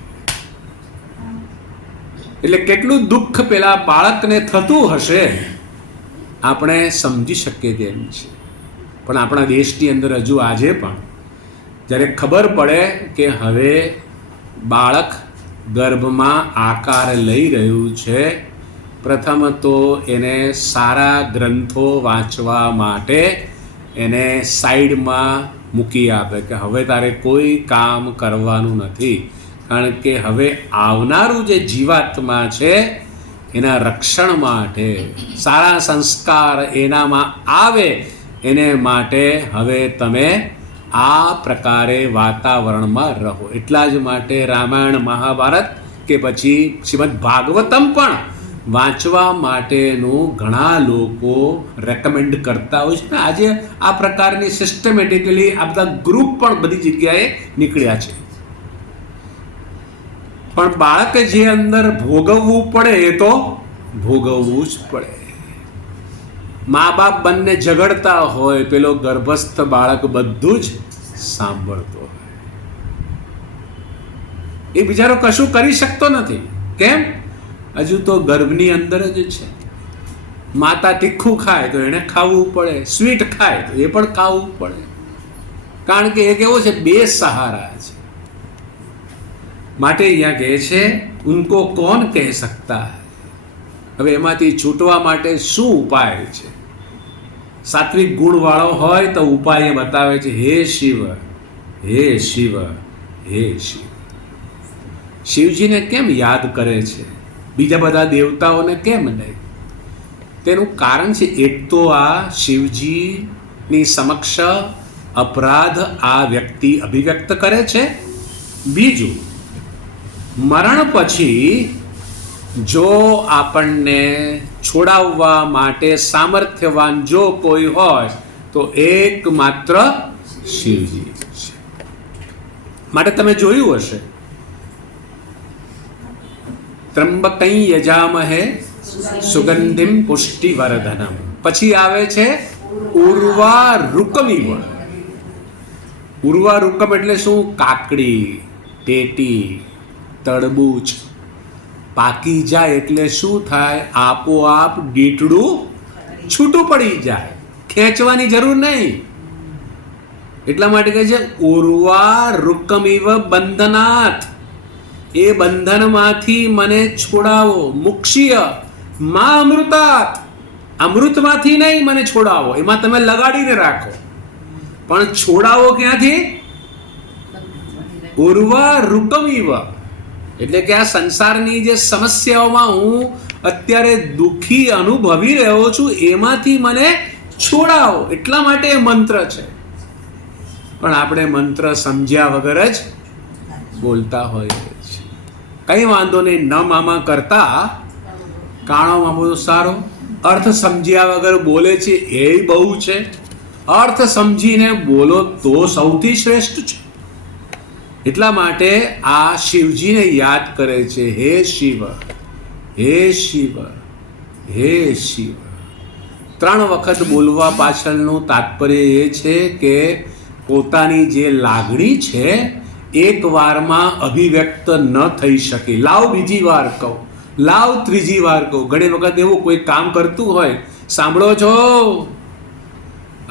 એટલે કેટલું દુઃખ પેલા બાળકને થતું હશે આપણે સમજી શકીએ તેમ છે. પણ આપણા દેશની અંદર હજુ આજે પણ જ્યારે ખબર પડે કે હવે બાળક ગર્ભમાં આકાર લઈ રહ્યું છે, પ્રથમ તો એને સારા ગ્રંથો વાંચવા માટે એને સાઈડમાં મૂકી આપે કે હવે તારે કોઈ કામ કરવાનું નથી, કારણ કે હવે આવનારું જે જીવાત્મા છે એના રક્ષણ માટે સારા સંસ્કાર એનામાં આવે એને માટે હવે તમે આ પ્રકારે વાતાવરણમાં રહો. એટલા જ માટે રામાયણ મહાભારત કે પછી શ્રીમદ ભાગવતમ પણ વાંચવા માટેનું ઘણા લોકો રેકમેન્ડ કરતા હોય છે ને. આજે આ પ્રકારની સિસ્ટમેટિકલી આ બધા ગ્રુપ પણ બધી જગ્યાએ નીકળ્યા છે. પણ બાળક જે અંદર ભોગવવું પડે એ તો ભોગવવું જ પડે. મા બાપ બંને ઝઘડતા હોય, પેલો ગર્ભસ્થ બાળક બધું જ સાંભળતો હોય. એ બિચારો કશું કરી શકતો નથી. કેમ? હજુ તો ગર્ભની અંદર જ છે. માતા તીખું ખાય તો એને ખાવું પડે, સ્વીટ ખાય તો એ પણ ખાવું પડે. કારણ કે એ કેવો છે, બે સહારા છે. માટે અહીંયા કહે છે ઉनको કોણ કહે સકતા હૈ. હવે એમાંથી છૂટવા માટે શું ઉપાય છે? સાત્વિક ગુણવાળો હોય તો ઉપાય એ બતાવે છે, હે શિવ, હે શિવ, હે શિવ. શિવજીને કેમ યાદ કરે છે, બીજા બધા દેવતાઓને કેમ નહીં? તેનું કારણ છે, એક તો આ શિવજીની સમક્ષ અપરાધ આ વ્યક્તિ અભિવ્યક્ત કરે છે. બીજું, મરણ પછી જો આપણને છોડાવવા માટે સામર્થ્યવાન જો કોઈ હોય તો એકમાત્ર શિવજી છે. માટે તમે જોયું હશે, ત્રંબકં યજામહે સુગંધિમ પુષ્ટિવર્ધનમ, પછી આવે છે ઉર્વારુકમિવ. ઉર્વારુકમ એટલે શું? કાકડી, ટેટી, તરબૂચ પાકી જાય એટલે શું થાય? આપોઆપ ડીટડું છૂટું પડી જાય, ખેંચવાની જરૂર નહીં. એટલા માટે કહે છે ઉર્વારુકમિવ બંધનાથ. એ બંધનમાંથી મને છોડાવો. મુક્ષીય મા અમૃતાત. અમૃતમાંથી નહીં મને છોડાવો, એમાં તમે લગાડીને રાખો, પણ છોડાવો ક્યાંથી? ઉર્વારુકમિવ. એટલે કે આ સંસારની જે સમસ્યાઓમાં હું અત્યારે દુઃખી અનુભવી રહ્યો છું એમાંથી મને છોડાવો. એટલા માટે એ મંત્ર છે. પણ આપણે મંત્ર સમજ્યા વગર જ બોલતા હોઈએ છીએ. કંઈ વાંધો નહીં, ન મામા કરતા કાણો મામો તો સારો. અર્થ સમજ્યા વગર બોલે છે એ બહુ છે. અર્થ સમજીને બોલો તો સૌથી શ્રેષ્ઠ છે. એટલા માટે આ શિવજીને યાદ કરે છે, હે શિવ, હે શિવ, હે શિવ. 3 વખત બોલવા પાછળનું તાત્પર્ય એ છે કે પોતાની જે લાગણી છે એક વારમાં અભિવ્યક્ત ન થઈ શકે. લાવ બીજી વાર કહું, લાવ ત્રીજી વાર કહું. ઘણી વખત એવું કોઈ કામ કરતું હોય, સાંભળો છો?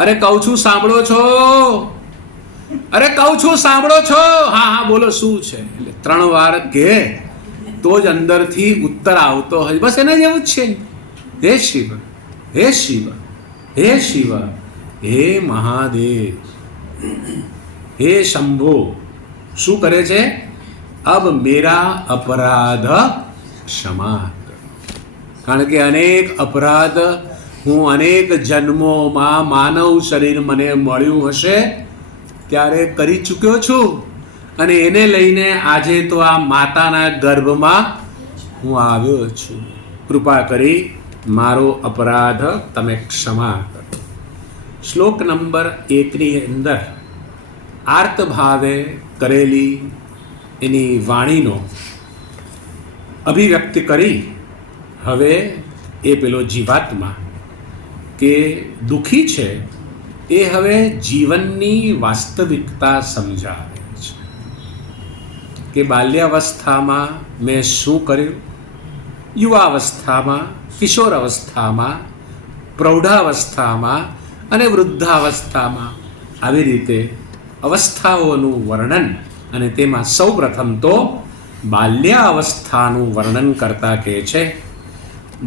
અરે કહું છું સાંભળો છો? અરે કહું છું સાંભળો છો? હા હા બોલો શું છે? એટલે 3 વાર કહે તો જ અંદરથી ઉત્તર આવતો હોય. બસ એને જેવું જ છે. હે શિવ, હે શિવ, હે શિવ, હે મહાદેવ, હે શંભો. શું કરે છે? અબ મેરા અપરાધ ક્ષમા કર. કારણ કે અનેક અપરાધ હું અનેક જન્મોમાં માનવ શરીર મને મળ્યું હશે ત્યારે કરી ચૂક્યો છું, અને એને લઈને આજે તો આ માતાના ગર્ભમાં હું આવ્યો છું. કૃપા કરી મારો અપરાધ તમે ક્ષમા કરો. શ્લોક નંબર 1ની અંદર આર્ત ભાવે કરેલી એની વાણીનો અભિવ્યક્તિ કરી હવે એ પેલો જીવાત્મા કે દુઃખી છે એ હવે જીવનની વાસ્તવિકતા સમજાવે છે કે બાલ્યાવસ્થામાં મેં શું કર્યું, યુવાવસ્થામાં, કિશોર અવસ્થામાં, પ્રૌઢાવસ્થામાં અને વૃદ્ધાવસ્થામાં. આવી રીતે અવસ્થાઓનું વર્ણન, અને તેમાં સૌ પ્રથમ તો બાલ્યાવસ્થાનું વર્ણન કરતા કહે છે,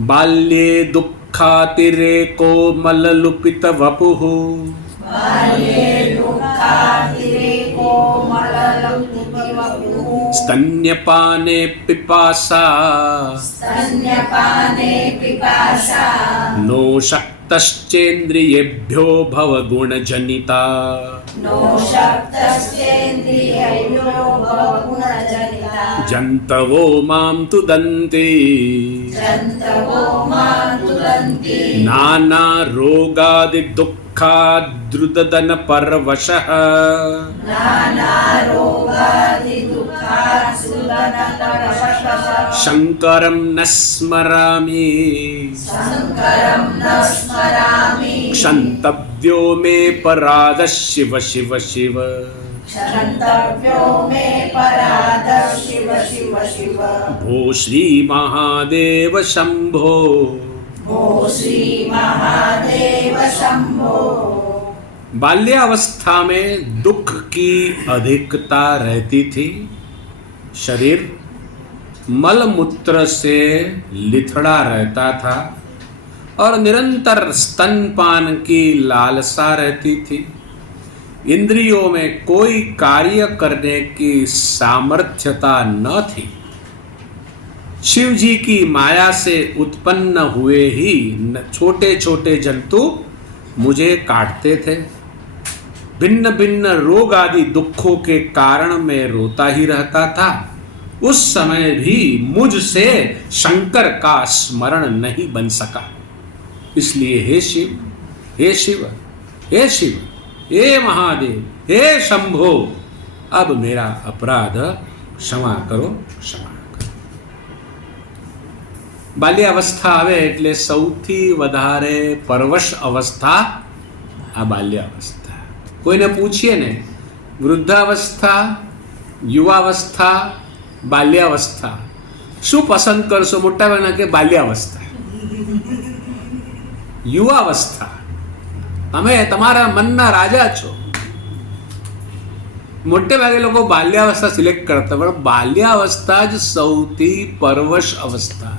બાલ્યે દુઃખાતિરેકો મલલુપિત વપુઃ સ્તન્યપાને પિપાસા નો શક્તિ शक्तश्चेन्द्रियेभ्यो भवगुणजनिता नो शक्तश्चेन्द्रियेभ्यो भवगुणजनिता जन्तवो मां तुदन्ति जन्तवो मां तुदन्ति नानारोगादिदुःखाद्रुदनपरवशः नानारोगादिदुःखासुदनपरवशः शङ्करं न स्मरामि शङ्करं न स्मरामि क्षन्तव्यो मे पराधः शिव शिव शिव क्षन्तव्यो मे पराधः शिव शिव शिव भो श्रीमहादेव शम्भो भो श्री महादेव शंभो। बाल्यावस्था में दुख की अधिकता रहती थी। शरीर मलमूत्र से लिथड़ा रहता था और निरंतर स्तनपान की लालसा रहती थी। इंद्रियों में कोई कार्य करने की सामर्थ्यता न थी। शिव जी की माया से उत्पन्न हुए ही छोटे छोटे जंतु मुझे काटते थे। भिन्न भिन्न रोग आदि दुखों के कारण मैं रोता ही रहता था। उस समय भी मुझसे शंकर का स्मरण नहीं बन सका। इसलिए हे शिव हे शिव हे शिव हे महादेव हे शंभो, अब मेरा अपराध क्षमा करो क्षमा। બાલ્યાવસ્થા આવે એટલે સૌથી વધારે પરવશ અવસ્થા આ બાલ્યાવસ્થા. કોઈને પૂછીએ ને વૃદ્ધાવસ્થા, યુવાવસ્થા, બાલ્યાવસ્થા શું પસંદ કરશો? મોટાભાગના કે બાલ્યાવસ્થા. યુવાવસ્થા, તમે તમારા મનના રાજા છો. મોટે ભાગે લોકો બાલ્યાવસ્થા સિલેક્ટ કરતા, પણ બાલ્યાવસ્થા જ સૌથી પરવશ અવસ્થા.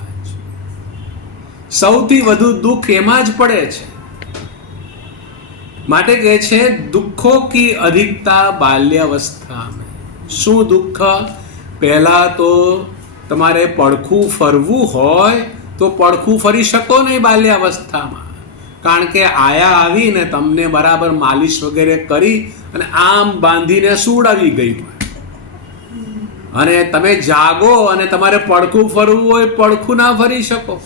સૌથી વધુ દુઃખ એમાં જ પડે છે. માટે કહે છે દુઃખો કી અધિકતા બાલ્યાવસ્થા મેં. શું દુઃખ? પહેલા તો તમારે પડખું ફરવું હોય તો પડખું ફરી શકો નહીં બાલ્યાવસ્થામાં, કારણ કે આયા આવીને તમને બરાબર માલિશ વગેરે કરી અને આમ બાંધીને સુડાવી ગઈ, અને તમે જાગો અને તમારે પડખું ફરવું હોય, પડખું ના ફરી શકો.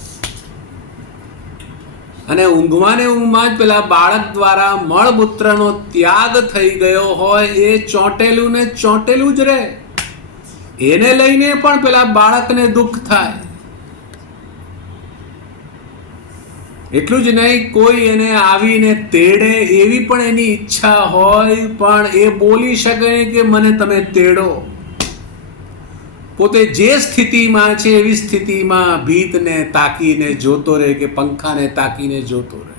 અને ઊંઘમાં ને ઊંઘમાં જ પેલા બાળક દ્વારા મળમૂત્રનો ત્યાગ થઈ ગયો હોય એ ચોંટેલું ને ચોંટેલું જ રહે. એને લઈને પણ પેલા બાળકને દુઃખ થાય. એટલું જ નહીં, કોઈ એને આવીને તેડે એવી પણ એની ઈચ્છા હોય, પણ એ બોલી શકે નહીં કે મને તમે તેડો. પોતે જે સ્થિતિમાં છે એવી સ્થિતિમાં ભીતને તાકીને જોતો રહે કે પંખાને તાકીને જોતો રહે.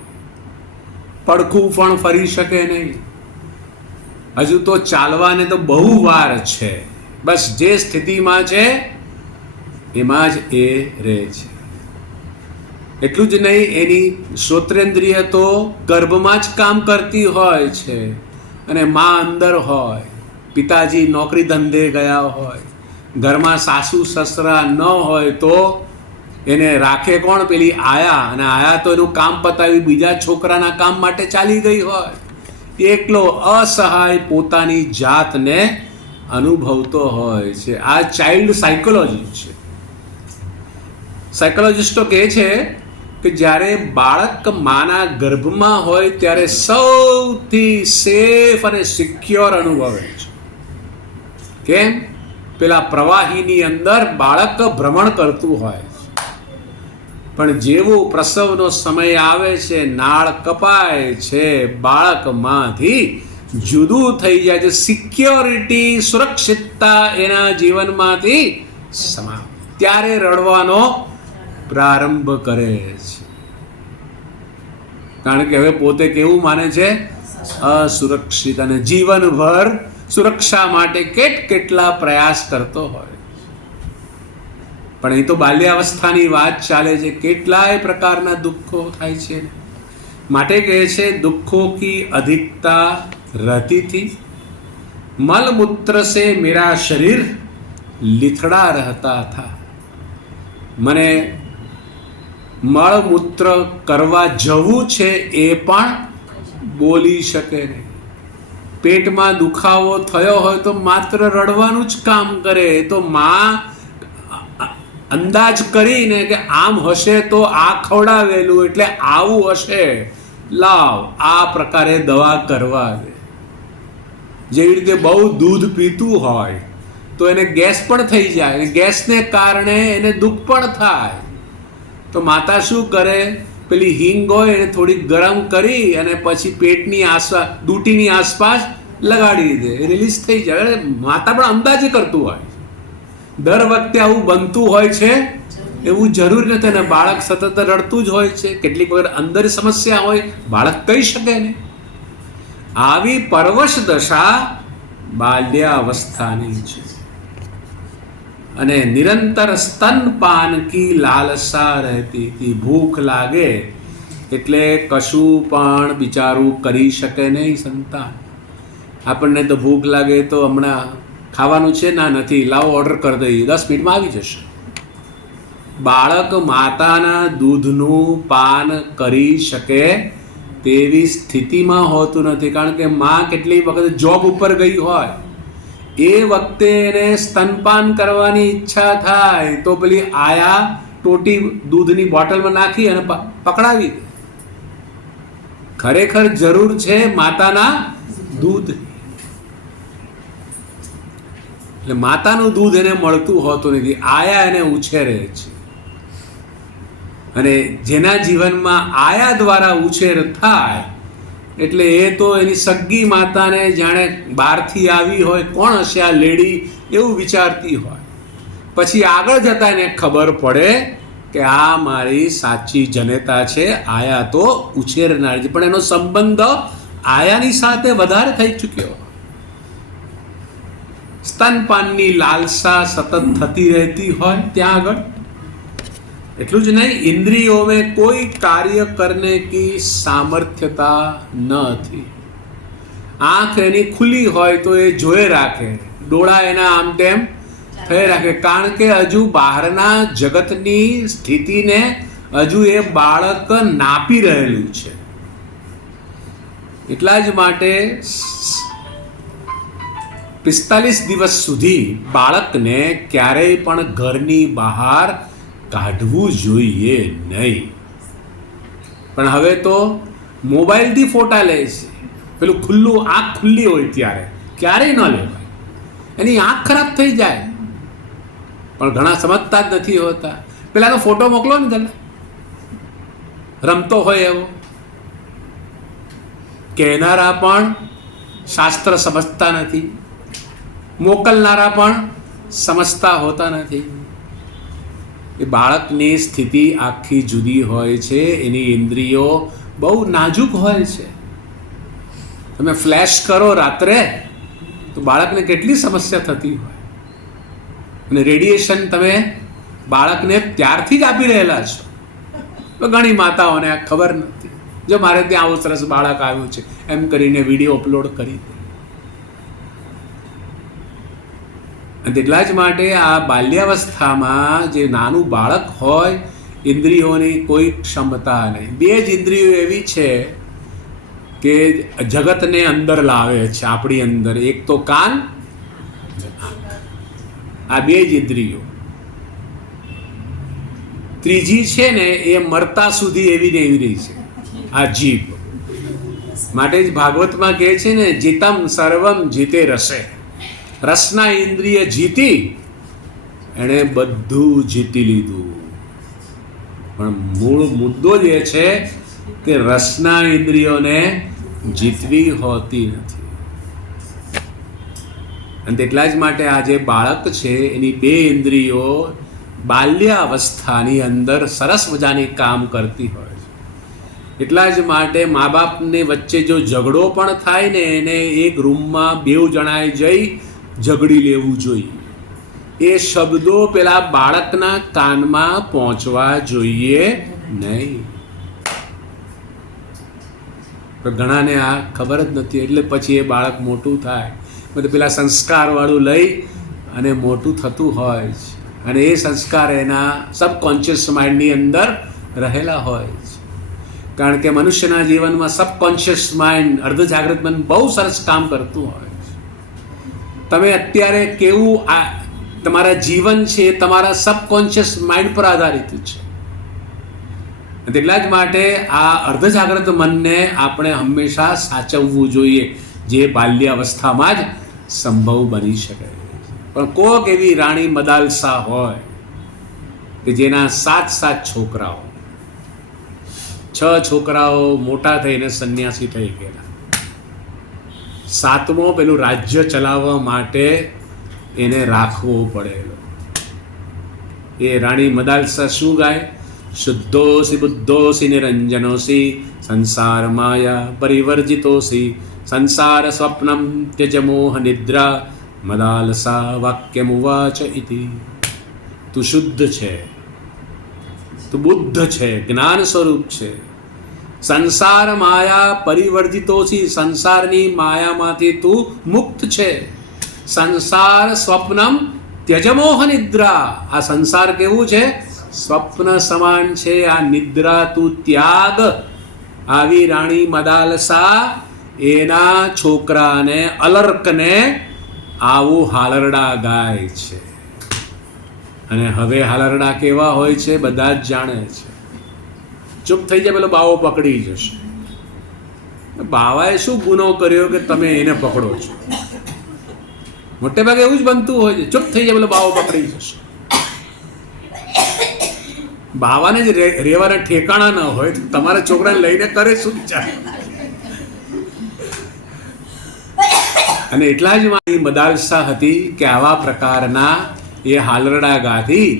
પડખું પણ ફરી શકે નહીં. હજુ તો ચાલવાને તો બહુ વાર છે. બસ જે સ્થિતિમાં છે એમાં જ એ રહે છે. એટલું જ નહીં, એની શ્રોત્રેન્દ્રિય તો ગર્ભમાં જ કામ કરતી હોય છે અને મા અંદર હોય. પિતાજી નોકરી ધંધે ગયા હોય, ઘરમાં સાસુ સસરા ન હોય તો એને રાખે કોણ? પેલી આયા. અને આયા તો એનું કામ પતાવી બીજા છોકરાના કામ માટે ચાલી ગઈ હોય. એકલો અસહાય પોતાની જાતને અનુભવતો હોય છે. આ ચાઇલ્ડ સાયકોલોજી છે. સાયકોલોજીસ્ટો કહે છે કે જ્યારે બાળક માના ગર્ભમાં હોય ત્યારે સૌથી સેફ અને સિક્યોર અનુભવે છે. કેમ? પેલા પ્રવાહીની અંદર બાળક ભ્રમણ કરતું હોય, પણ જેવો પ્રસવનો સમય આવે છે, નાળ કપાય છે, બાળકમાંથી જુદું થઈ જાય છે, સિક્યોરિટી, સુરક્ષિતતા એના જીવનમાંથી સમાપ્ત, ત્યારે રડવાનો પ્રારંભ કરે છે. કારણ કે હવે પોતે કેવું માને છે? અસુરક્ષિત. અને જીવનભર સુરક્ષા માટે કેટલા પ્રયાસ કરતો હોય. પણ અહીં તો બાલ્યાવસ્થાની વાત ચાલે છે. કેટલાય પ્રકારના દુઃખો થાય છે. માટે કહે છે દુઃખો કી અધિકતા रहती थी, मलमूत्र से मेरा शरीर लिथड़ा रहता था. મને મળમૂત્ર કરવા જવું છે એ પણ બોલી શકે નહીં. પેટમાં દુખાવો થયો હોય તો માત્ર રડવાનું જ કામ કરે. તો માં અંદાજ કરીને કે આમ હશે તો આ ખવડાવેલું એટલે આવું હશે, લાવ આ પ્રકારે દવા કરવા દે. જેવી રીતે બહુ દૂધ પીતું હોય તો એને ગેસ પણ થઈ જાય, ગેસને કારણે એને દુઃખ પણ થાય. તો માતા શું કરે, પેલી હિંગ હોય એને થોડી ગરમ કરી અને પછી પેટની આસપાસ, દૂટીની આસપાસ લગાડી દે, રિલીઝ થઈ જાય. માતા પણ અંદાજે કરતું હોય. દર વખતે આવું બનતું હોય છે એવું જરૂરી નથી. અને બાળક સતત રડતું જ હોય છે. કેટલીક વખત અંદર સમસ્યા હોય, બાળક કહી શકે ને. આવી પરવશ દશા બાલ્યાવસ્થાની છે. અને નિરંતર સ્તનપાન કી લાલસા રહેતી હતી. ભૂખ લાગે એટલે કશું પણ બિચારું કરી શકે નહીં સંતાન. આપણને તો ભૂખ લાગે તો હમણાં ખાવાનું છે, ના નથી, લાવો ઓર્ડર કરી દઈએ, 10 મિનિટમાં આવી જશે. બાળક માતાના દૂધનું પાન કરી શકે તેવી સ્થિતિમાં હોતું નથી. કારણ કે માં કેટલી વખત જોબ ઉપર ગઈ હોય, એ વખતે એને સ્તનપાન કરવાની ઈચ્છા થાય તો પેલી આયા ટોટી દૂધની બોટલમાં નાખી અને પકડાવી દે. ખરેખર જરૂર છે માતાના દૂધ. એટલે માતાનું દૂધ એને મળતું હોતું નથી, આયા એને ઉછેરે છે. અને જેના જીવનમાં આયા દ્વારા ઉછેર થાય એટલે એ તો એની સગ્ગી માતાને જાણે બહારથી આવી હોય, કોણ હશે આ લેડી, એવું વિચારતી હોય. પછી આગળ જતાં એને ખબર પડે કે આ મારી સાચી જનેતા છે, આયા તો ઉછેરનાર છે. પણ એનો સંબંધ આયાની સાથે વધારે થઈ ચૂક્યો. સ્તનપાનની લાલસા સતત થતી રહેતી હોય ત્યાં આગળ. એટલું જ નહીં, इंद्रियों में कोई कार्य करने की सामर्थ्यता નથી. આંખ એની ખુલ્લી હોય તો એ જોઈ રાખે, ડોળા એના આમ તેમ થઈ રાખે. કારણ કે હજુ બહારના જગતની સ્થિતિને હજુ એ બાળક નાપી રહેલું છે. એટલા જ માટે 45 દિવસ સુધી બાળકને ક્યારેય પણ ઘરની બહાર કાઢવું જોઈએ નહીં. પણ હવે તો મોબાઈલથી ફોટા લે છે. પેલું ખુલ્લું, આંખ ખુલ્લી હોય ત્યારે ક્યારેય ન લેવાય, એની આંખ ખરાબ થઈ જાય. પણ ઘણા સમજતા જ નથી હોતા. પેલાનો ફોટો મોકલો ને તને, રમતો હોય એવો. કહેનારા પણ શાસ્ત્ર સમજતા નથી, મોકલનારા પણ સમજતા હોતા નથી. એ બાળકની સ્થિતિ આખી જુદી હોય છે. એની ઇન્દ્રિયો બહુ નાજુક હોય છે. તમે ફ્લેશ કરો રાત્રે તો બાળકને કેટલી સમસ્યા થતી હોય. અને રેડિયેશન તમે બાળકને ત્યારથી જ આપી રહેલા છો. તો ઘણી માતાઓને આ ખબર નથી. જો મારે ત્યાં આવું સરસ બાળક આવ્યું છે એમ કરીને વિડીયો અપલોડ કરી દે. અને એટલા જ માટે આ બાલ્યાવસ્થામાં જે નાનું બાળક હોય, ઇન્દ્રિયોની કોઈ ક્ષમતા નહીં. 2 જ ઇન્દ્રિયો એવી છે કે જગતને અંદર લાવે છે આપણી અંદર. એક તો કાન, આ 2 જ ઇન્દ્રિયો. ત્રીજી છે ને એ મરતા સુધી એવી ને એવી રહી છે, આ જીભ. માટે જ ભાગવતમાં કહે છે ને, જીતમ સર્વમ જીતે રસે. રસના ઇન્દ્રિય જીતી, એણે બધું જીતી લીધું. પણ મૂળ મુદ્દો જે છે કે રસના ઇન્દ્રિયોને જીતવી હોતી નથી. અને એટલા જ માટે આ જે બાળક છે એની 2 ઇન્દ્રિયો બાલ્યાવસ્થાની અંદર સરસ મજાની કામ કરતી હોય છે. એટલા જ માટે મા બાપની વચ્ચે જો ઝઘડો પણ થાય ને, એને એક રૂમમાં 2 જણાએ જઈ ઝઘડી લેવું જોઈએ. એ શબ્દો પેલા બાળકના કાનમાં પહોંચવા જોઈએ નહીં. ઘણાને આ ખબર જ નથી. એટલે પછી એ બાળક મોટું થાય, બધું પેલા સંસ્કારવાળું લઈ અને મોટું થતું હોય છે. અને એ સંસ્કાર એના સબકોન્શિયસ માઇન્ડની અંદર રહેલા હોય છે. કારણ કે મનુષ્યના જીવનમાં સબકોન્શિયસ માઇન્ડ, અર્ધજાગૃત મન બહુ સરસ કામ કરતું હોય છે. તમે અત્યારે કેવું આ તમારા જીવન છે તમારા સબકોન્શિયસ માઇન્ડ પર આધારિત છે. એટલા જ માટે આ અર્ધજાગ્રત મનને આપણે હંમેશા સાચવવું જોઈએ, જે બાલ્યાવસ્થામાં જ સંભવ બની શકે. પણ કોક એવી રાણી મદાલસા હોય કે જેના 7 છોકરાઓ, 6 છોકરાઓ મોટા થઈને સંન્યાસી થઈ ગયેલા, 7મો પેલું રાજ્ય ચલાવવા માટે એને રાખવો પડેલો. એ રાણી મદાલસા શું ગાય? શુદ્ધોસી બુદ્ધોસી નિરંજનોસી સંસાર માયા પરિવર્જિતોસી સંસાર સ્વપ્નમ ત્યજ મોહ નિદ્રા મદાલસા વાક્યમુવાચ ઇતિ. તું શુદ્ધ છે, તું બુદ્ધ છે, જ્ઞાન સ્વરૂપ છે. સંસાર માયા પરિવર્જિતોસી, સંસારની માયામાંથી તું મુક્ત છે. સંસાર સ્વપ્નમ ત્યજમોહ નિદ્રા, આ સંસાર કેવું છે? સ્વપ્ન સમાન છે. આ નિદ્રા તું ત્યાગ. આવી રાણી મદાલસા એના છોકરાને અલર્કને આવું હાલરડા ગાય છે. અને હવે હાલરડા કેવા હોય છે બધા જ જાણે છે. ચૂપ થઈ જાય, પેલો બાવો પકડી જશે. બાવાએ શું ગુનો કર્યો કે તમે એને પકડો છો? મોટે ભાગે એવું જ બનતું હોય છે. ચૂપ થઈ જાય, પેલો બાવો પકડી જશે. બાવાને જ રહેવાના ઠેકાણા ન હોય તો તમારા છોકરાને લઈને કરે શું ચાલે? અને એટલા જ મારી મદાલસા હતી કે આવા પ્રકારના એ હાલરડા ગાધી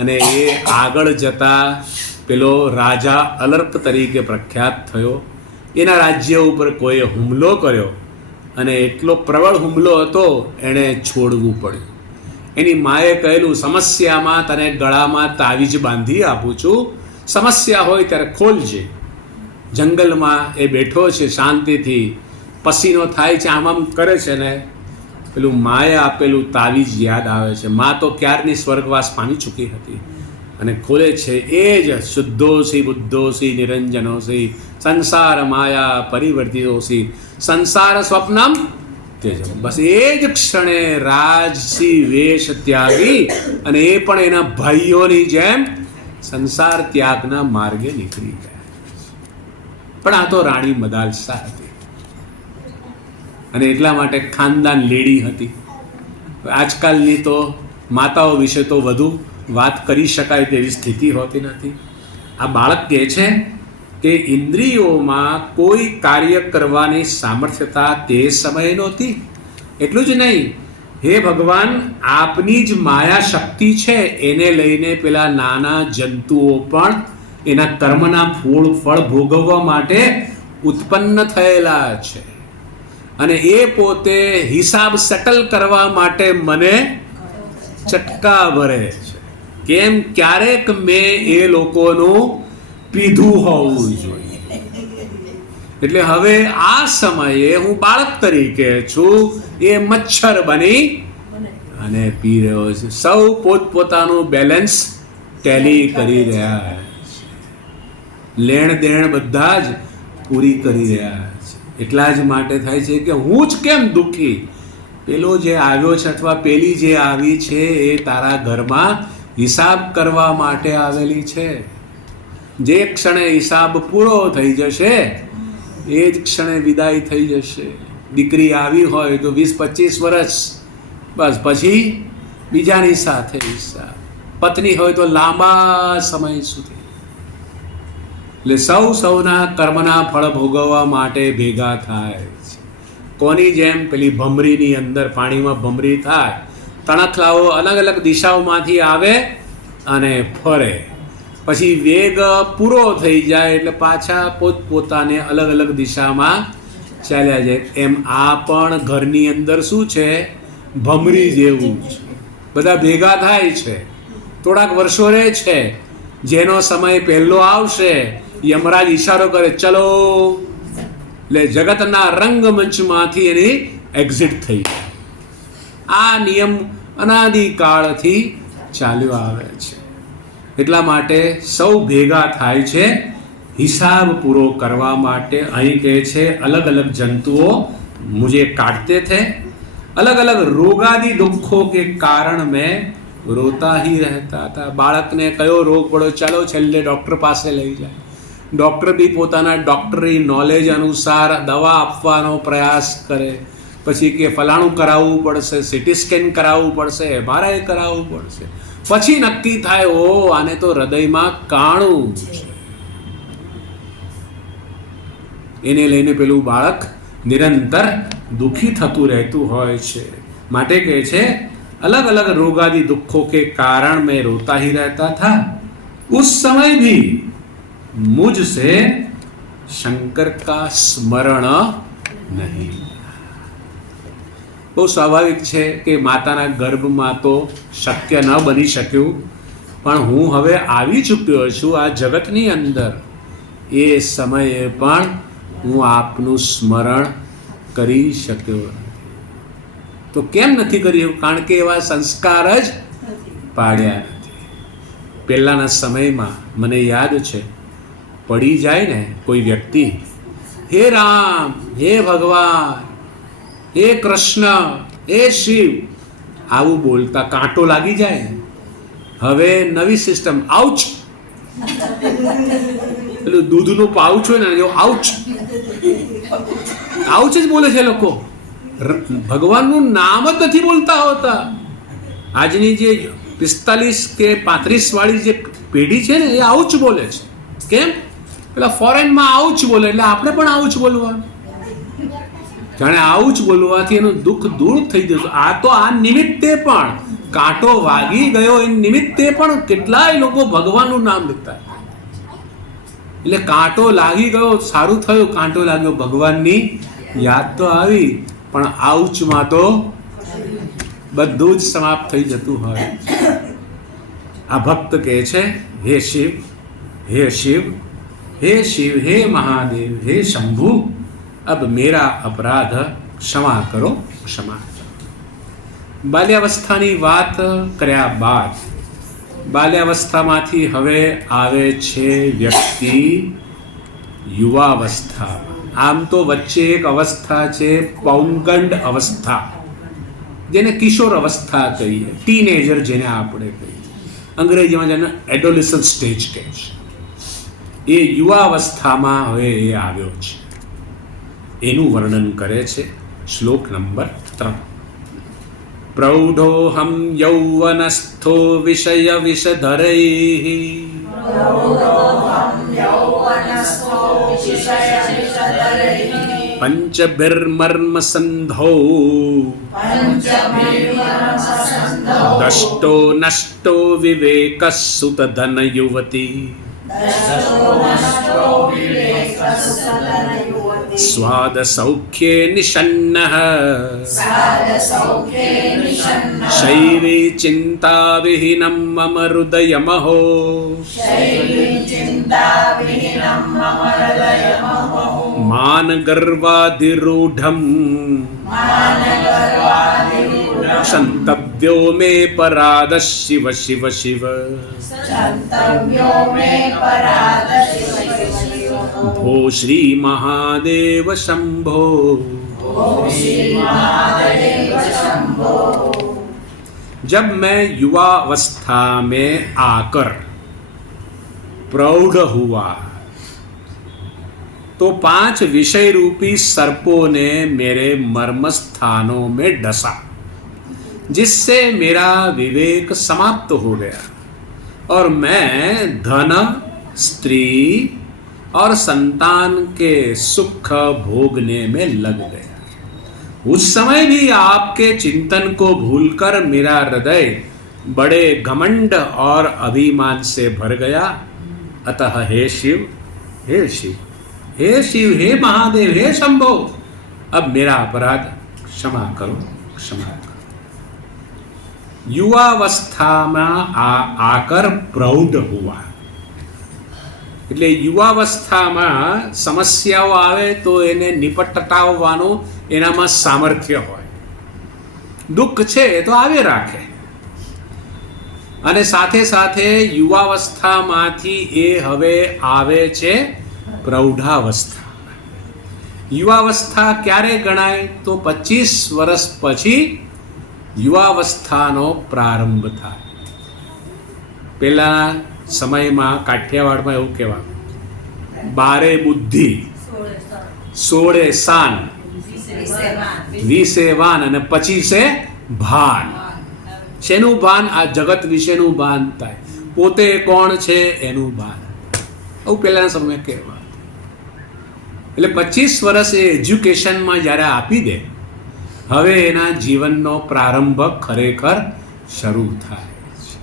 અને એ આગળ જતા પેલો રાજા અલર્ક તરીકે પ્રખ્યાત થયો. એના રાજ્ય ઉપર કોઈએ હુમલો કર્યો અને એટલો પ્રબળ હુમલો હતો એણે છોડવું પડ્યું. એની માએ કહેલું, સમસ્યામાં તને ગળામાં તાવીજ બાંધી આપું છું, સમસ્યા હોય ત્યારે ખોલજે. જંગલમાં એ બેઠો છે શાંતિથી, પસીનો થાય છે, આમ કરે છે ને પેલું માએ આપેલું તાવીજ યાદ આવે છે. મા તો ક્યારની સ્વર્ગવાસ પામી ચૂકી હતી અને ખોલે છે એ જ શુદ્ધોસી બુદ્ધોસી નિરંજનોસી સંસાર માયા પરિવર્તિતોસી સંસાર સ્વપ્નમ તેજ. બસ એ જ ક્ષણે રાજસી વેશ ત્યાગી અને એ પણ એના ભાઈઓની જેમ સંસાર ત્યાગના માર્ગે નીકળી ગયા. પણ આ તો રાણી મદાલસા હતી અને એટલા માટે ખાનદાન લેડી હતી. આજકાલની તો માતાઓ વિશે તો વધુ વાત કરી શકાય તેવી સ્થિતિ હોતી નથી. આ બાળક કહે છે કે ઇન્દ્રિયોમાં કોઈ કાર્ય કરવાની સામર્થ્યતા તે સમયે નહોતી. એટલું જ નહીં, હે ભગવાન, આપની જ માયા શક્તિ છે એને લઈને પેલા નાના જંતુઓ પણ એના કર્મના ફળ ભોગવવા માટે ઉત્પન્ન થયેલા છે અને એ પોતે હિસાબ સેટલ કરવા માટે મને ચટકા ભરે છે. કેમ? ક્યારેક મેં એ લોકોનું પીધું હોવું જોઈએ. એટલે હવે આ સમયે હું બાળક તરીકે છું, એ મચ્છર બની અને પી રહ્યો છે. સૌ પોતપોતાનું બેલેન્સ ટેલી કરી રહ્યા છે, લેણ દેણ બધા જ પૂરી કરી રહ્યા છે. એટલા જ માટે થાય છે કે હું જ કેમ દુઃખી? પેલો જે આવ્યો છે અથવા પેલી જે આવી છે એ તારા ઘરમાં હિસાબ કરવા માટે આવેલી છે. જે ક્ષણે હિસાબ પૂરો થઈ જશે એ જ ક્ષણે વિદાય થઈ જશે. દીકરી આવી હોય તો 20-25 વર્ષ, બસ પછી બીજાની સાથે હિસાબ. પત્ની હોય તો લાંબા સમય સુધી. એટલે સૌના કર્મના ફળ ભોગવવા માટે ભેગા થાય છે. કોની જેમ? પેલી ભમરીની અંદર પાણીમાં ભમરી થાય, તણખલાઓ અલગ અલગ દિશાઓમાંથી આવે અને ફરે, પછી વેગ પૂરો થઈ જાય એટલે પાછા પોતપોતાને અલગ અલગ દિશામાં ચાલ્યા જાય. એમ આ પણ ઘરની અંદર શું છે? ભમરી જેવું છે. બધા ભેગા થાય છે, થોડાક વર્ષો રહે છે, જેનો સમય પહેલો આવશે યમરાજ ઈશારો કરે ચલો, એટલે જગતના રંગમંચમાંથી એની એક્ઝિટ થઈ જાય. આ નિયમ અનાદિકાળથી ચાલ્યો આવે છે એટલા માટે સૌ ભેગા થાય છે હિસાબ પૂરો કરવા માટે. અહીં કહે છે અલગ અલગ જંતુઓ મુझे काटते थे, अलग अलग रोगादि दुखों के कारण मैं रोता ही रहता था. બાળકને કયો રોગ પડ્યો, ચાલો છેલ્લે ડૉક્ટર પાસે લઈ જાય. ડૉક્ટર બી પોતાના ડૉક્ટરી નોલેજ અનુસાર દવા આપવાનો પ્રયાસ કરે. પછી કે ફલાણું કરાવવું પડશે, સિટી સ્કેન કરાવવું પડશે, MRI કરાવવું પડશે. પછી નક્કી થાય ઓ આને તો હૃદયમાં કાણું છે. એને લઈને પેલું બાળક નિરંતર દુઃખી થતું રહેતું હોય છે. માટે કહે છે अलग अलग रोगादि दुखों के कारण मैं रोता ही रहता था. उस समय भी मुझसे शंकर का स्मरण नहीं. બહુ સ્વાભાવિક છે કે માતાના ગર્ભમાં તો શક્ય ન બની શક્યું, પણ હું હવે આવી ચૂક્યો છું આ જગતની અંદર. એ સમયે પણ હું આપનું સ્મરણ કરી શક્યો. તો કેમ નથી કર્યું? કારણ કે એવા સંસ્કાર જ પાડ્યા નથી. પહેલાંના સમયમાં મને યાદ છે, પડી જાય ને કોઈ વ્યક્તિ, હે રામ, હે ભગવાન, હે કૃષ્ણ, હે શિવ, આવું બોલતા કાંટો લાગી જાય. હવે નવી સિસ્ટમ, આઉચ, પેલું દૂધનું પાઉચ હોય ને જો આઉચ, આઉચ જ બોલે છે લોકો. ભગવાનનું નામ જ નથી બોલતા હોતા. આજની જે 45 કે 35 વાળી જે પેઢી છે ને એ આઉચ બોલે છે. કેમ? પેલા ફોરેનમાં આઉચ બોલે એટલે આપણે પણ આઉચ બોલવાનું. જાણે આઉચ બોલવાથી એનું દુઃખ દૂર થઈ જશે. આ તો આ નિમિત્તે પણ કાંટો વાગી ગયો એ નિમિત્તે પણ કેટલાય લોકો ભગવાનનું નામ લેતા. એટલે કાંટો લાગી ગયો, સારું થયું, કાંટો લાગ્યો, ભગવાનની યાદ તો આવી, પણ આઉચમાં તો બધું જ સમાપ્ત થઈ જતું હોય. આ ભક્ત કહે છે હે શિવ, હે શિવ, હે શિવ, હે મહાદેવ, હે શંભુ, અબ મેરા અપરાધ ક્ષમા કરો, ક્ષમા કરો. બાલ્યાવસ્થાની વાત કર્યા બાદ બાલ્યાવસ્થામાંથી હવે આવે છે વ્યક્તિ યુવાવસ્થા. આમ તો વચ્ચે એક અવસ્થા છે પૌંગંડ અવસ્થા, જેને કિશોર અવસ્થા કહીએ, ટીનેજર જેને આપણે કહીએ, અંગ્રેજીમાં જેને એડોલેસન્ટ સ્ટેજ કહે છે. એ યુવાવસ્થામાં હવે એ આવ્યો છે. એનું વર્ણન કરે છે શ્લોક નંબર 3. પ્રૌઢોહમ યૌવનસ્થો વિષય વિષધરૈઃ પંચભિર્મર્મ સંધો દષ્ટો નષ્ટો વિવેકઃ સુતધન યુવતી સ્વાદ સૌખ્યે નિષન્નઃ શૈવી ચિંતા વિહીનમ મમ હૃદયમહો માન ગર્વાધિરૂઢમ क्षन्तव्यो मे पराद शिव शिव शिव भो श्री महादेव शंभो. जब मैं युवावस्था में आकर प्रौढ़ हुआ तो 5 विषय रूपी सर्पों ने मेरे मर्म स्थानों में डसा, जिससे मेरा विवेक समाप्त हो गया और मैं धन, स्त्री और संतान के सुख भोगने में लग गया. उस समय भी आपके चिंतन को भूलकर मेरा हृदय बड़े घमंड और अभिमान से भर गया. अतः हे शिव, हे शिव, हे शिव, हे महादेव, हे शंभो, अब मेरा अपराध क्षमा करो, क्षमा करो. युवावस्थाમાં આકર પ્રૌઢ હુઆ એટલે યુવાવસ્થામાં સમસ્યાઓ આવે તો એને નિપટાવવાનું એનામાં સામર્થ્ય હોય. દુઃખ છે તો આવે રાખે અને સાથે સાથે યુવાવસ્થામાંથી એ હવે આવે છે પ્રૌઢાવસ્થા. યુવાવસ્થા ક્યારે ગણાય? તો 25 વર્ષ પછી યુવાવસ્થાનો પ્રારંભ થાય. પહેલા સમયમાં કાઠિયાવાડમાં એવું કહેવાય, 12 બુદ્ધિ, 16 શાન, 20 વાન અને 25 ભાન. શેનું ભાન? આ જગત વિશેનું ભાન થાય, પોતે કોણ છે એનું ભાન. આવું પહેલાના સમયે કહેવાય. એટલે 25 વર્ષ એ એજ્યુકેશનમાં જ્યારે આપી દે, હવે એના જીવનનો પ્રારંભ ખરેખર શરૂ થાય છે.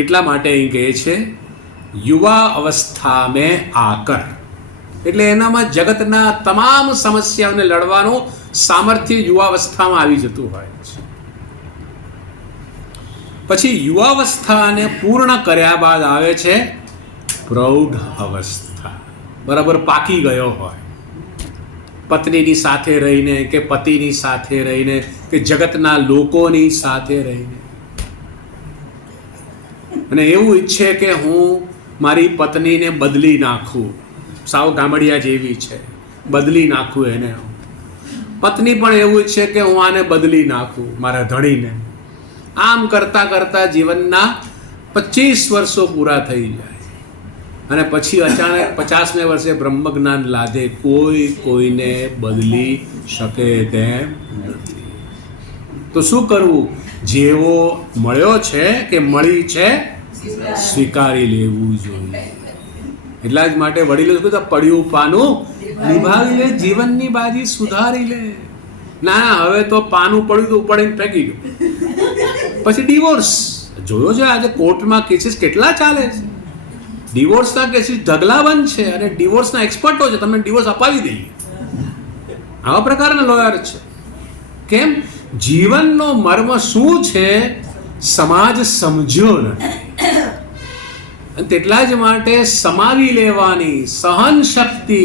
એટલા માટે અહીં કહે છે યુવા અવસ્થા મેં આકર, એટલે એનામાં જગતના તમામ સમસ્યાઓને લડવાનું સામર્થ્ય યુવાવસ્થામાં આવી જતું હોય છે. પછી યુવાવસ્થાને પૂર્ણ કર્યા બાદ આવે છે પ્રૌઢ અવસ્થા. બરાબર પાકી ગયો હોય, પત્નીની સાથે રહીને કે પતિની સાથે રહીને કે જગતના લોકોની સાથે રહીને, અને એવું ઈચ્છે કે હું મારી પત્નીને બદલી નાખું, સાવ ગામડિયા જેવી છે, બદલી નાખું એને. પત્ની પણ એવું ઈચ્છે કે હું આને બદલી નાખું, મારા ધણીને. આમ કરતાં કરતાં જીવનના 25 વર્ષો પૂરા થઈ જાય અને પછી અચાનક 50મે વર્ષે બ્રહ્મજ્ઞાન લાદે, કોઈ કોઈને બદલી શકે તેમ નથી. તો શું કરવું? જેવો મળ્યો છે કે મળી છે સ્વીકારી લેવું જોઈએ. એટલા જ માટે વડીલો કીધું, પડ્યું પાનું નિભાવી લે, જીવનની બાજી સુધારી લે. ના, હવે તો પાનું પડ્યું તો ઉપાડીને ફેંકી ગયું. પછી ડિવોર્સ જોયો છે આજે કોર્ટમાં કેસીસ કેટલા ચાલે છે. ડિવોર્સના કેસીસ ઢગલાબંધ છે અને ડિવોર્સના એક્સપર્ટો છે, તમને ડિવોર્સ અપાવી દઈએ, આવા પ્રકારના લોયર છે. કેમ? જીવનનો મર્મ શું છે સમાજ સમજ્યો નથી. અને તેટલા જ માટે સમાવી લેવાની સહન શક્તિ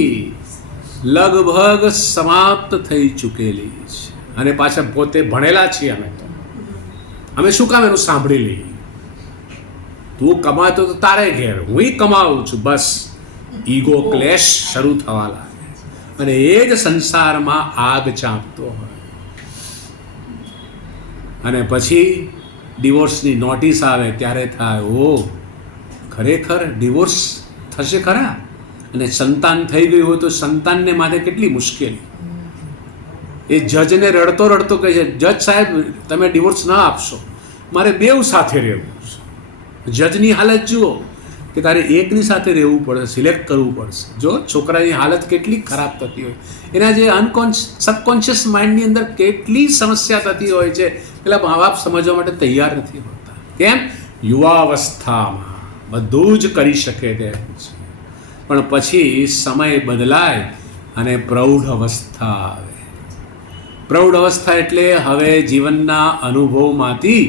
લગભગ સમાપ્ત થઈ ચૂકેલી છે. અને પાછા પોતે ભણેલા છીએ અમે શું કામ એનું સાંભળી લઈએ? તું કમાતો તો તારે ઘેર, હું કમાવું છું, બસ ઈગો ક્લેશ શરૂ થવા લાગે અને એ જ સંસારમાં આગ ચાંપતો હોય. અને પછી ડિવોર્સની નોટિસ આવે ત્યારે થાય, ઓ ખરેખર ડિવોર્સ થશે ખરા? અને સંતાન થઈ ગયું હોય તો સંતાનને માથે કેટલી મુશ્કેલી. એ જજને રડતો રડતો કહે છે, જજ સાહેબ તમે ડિવોર્સ ના આપશો, મારે બેઉ સાથે રહેવું છે. જજની હાલત જુઓ કે તારે એકની સાથે રહેવું પડે, સિલેક્ટ કરવું પડશે. જો છોકરાની હાલત કેટલી ખરાબ થતી હોય, એના જે સબકોન્શિયસ માઇન્ડની અંદર કેટલી સમસ્યા થતી હોય છે, પેલા મા બાપ સમજવા માટે તૈયાર નથી હોતા. કેમ? યુવાવસ્થામાં બધું જ કરી શકે તેમ છે, પણ પછી સમય બદલાય અને પ્રૌઢ અવસ્થા આવે. પ્રૌઢ અવસ્થા એટલે હવે જીવનના અનુભવમાંથી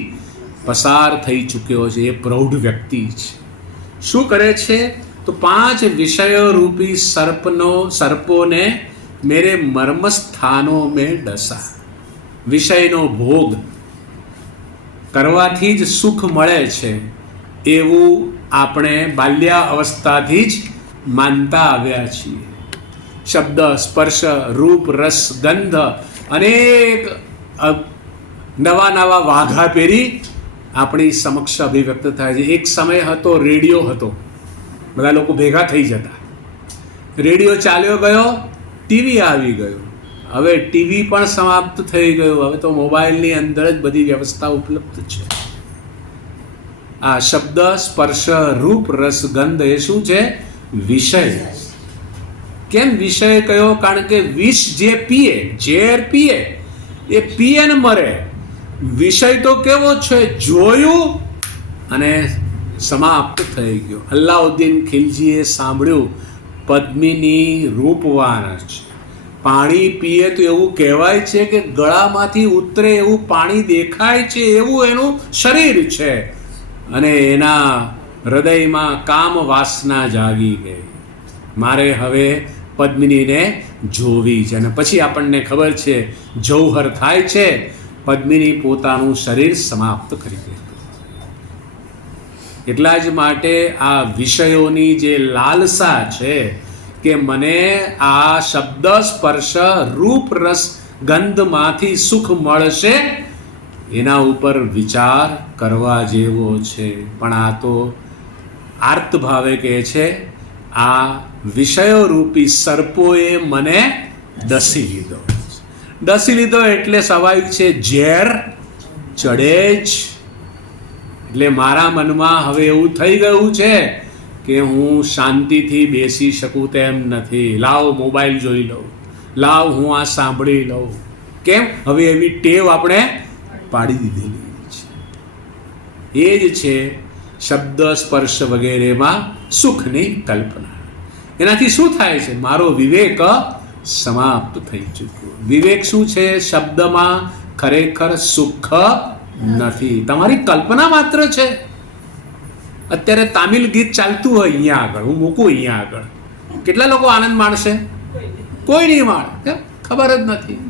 પસાર થઈ ચૂક્યો છે, એ પ્રૌઢ વ્યક્તિ છે. શું કરે છે? તો 5 વિષય રૂપી સર્પોને મેરે મર્મ સ્થાનો મેં ડસા. વિષયનો ભોગ કરવાથી જ સુખ મળે છે એવું આપણે બાલ્યા અવસ્થાથી જ માનતા આવ્યા છીએ. શબ્દ, સ્પર્શ, રૂપ, રસ, ગંધ અનેક નવા નવા વાઘા પહેરી આપણી સમક્ષ અભિવ્યક્ત થાય છે. એક સમય હતો, રેડિયો હતો, બધા લોકો ભેગા થઈ જતા. રેડિયો ચાલ્યો ગયો, ટીવી આવી ગયું. હવે ટીવી પણ સમાપ્ત થઈ ગયું, હવે તો મોબાઈલની અંદર જ બધી વ્યવસ્થા ઉપલબ્ધ છે. આ શબ્દ, સ્પર્શ, રૂપ, રસ, ગંધ એ શું છે? વિષય. કેમ વિષય કયો? કારણ કે વિષ જે પીએ, ઝેર પીએ, એ પીએ ને મરે. વિષય તો કેવો છે? જોયું અને સમાપ્ત થઈ ગયો. અલ્લાઉદ્દીન ખિલજીએ સાંભળ્યું પદ્મિની રૂપવાન છે. પાણી પીએ તો એવું કહેવાય છે કે ગળામાંથી ઉતરે એવું પાણી દેખાય છે, એવું એનું શરીર છે. અને એના હૃદયમાં કામ વાસના જાગી ગઈ, મારે હવે પદ્મિનીને જોવી છે. અને પછી આપણને ખબર છે જૌહર થાય છે, પદ્મિની પોતાનું શરીર સમાપ્ત કરી દે. એટલા જ માટે આ વિષયોની જે લાલસા છે કે મને આ શબ્દ સ્પર્શ રૂપ રસ ગંધમાંથી સુખ મળશે, એના ઉપર વિચાર કરવા જેવો છે. પણ આ તો આર્ત ભાવે કહે છે આ વિષયો રૂપી સર્પોએ મને ડસી લીધો. ડસી લીધો એટલે સ્વાભાવિક છે ઝેર ચડે જ. એટલે મારા મનમાં હવે એવું થઈ ગયું છે કે હું શાંતિથી બેસી શકું તેમ નથી. લાવ મોબાઈલ જોઈ લઉં, લાવ હું આ સાંભળી લઉં. કેમ? હવે એવી ટેવ આપણે પાડી દીધેલી છે. એ જ છે શબ્દ સ્પર્શ વગેરેમાં સુખની કલ્પના. એનાથી શું થાય છે? મારો વિવેક સમાપ્ત થઈ ચૂક્યો. વિવેક શું છે? શબ્દમાં ખરેખર સુખ નથી, તમારી કલ્પના માત્ર છે. અત્યારે તામિલ ગીત ચાલતું હોય અહીંયા આગળ, હું મૂકું અહીંયા આગળ, કેટલા લોકો આનંદ માણશે? કોઈ નહીં માણે. કેમ? ખબર જ નથી.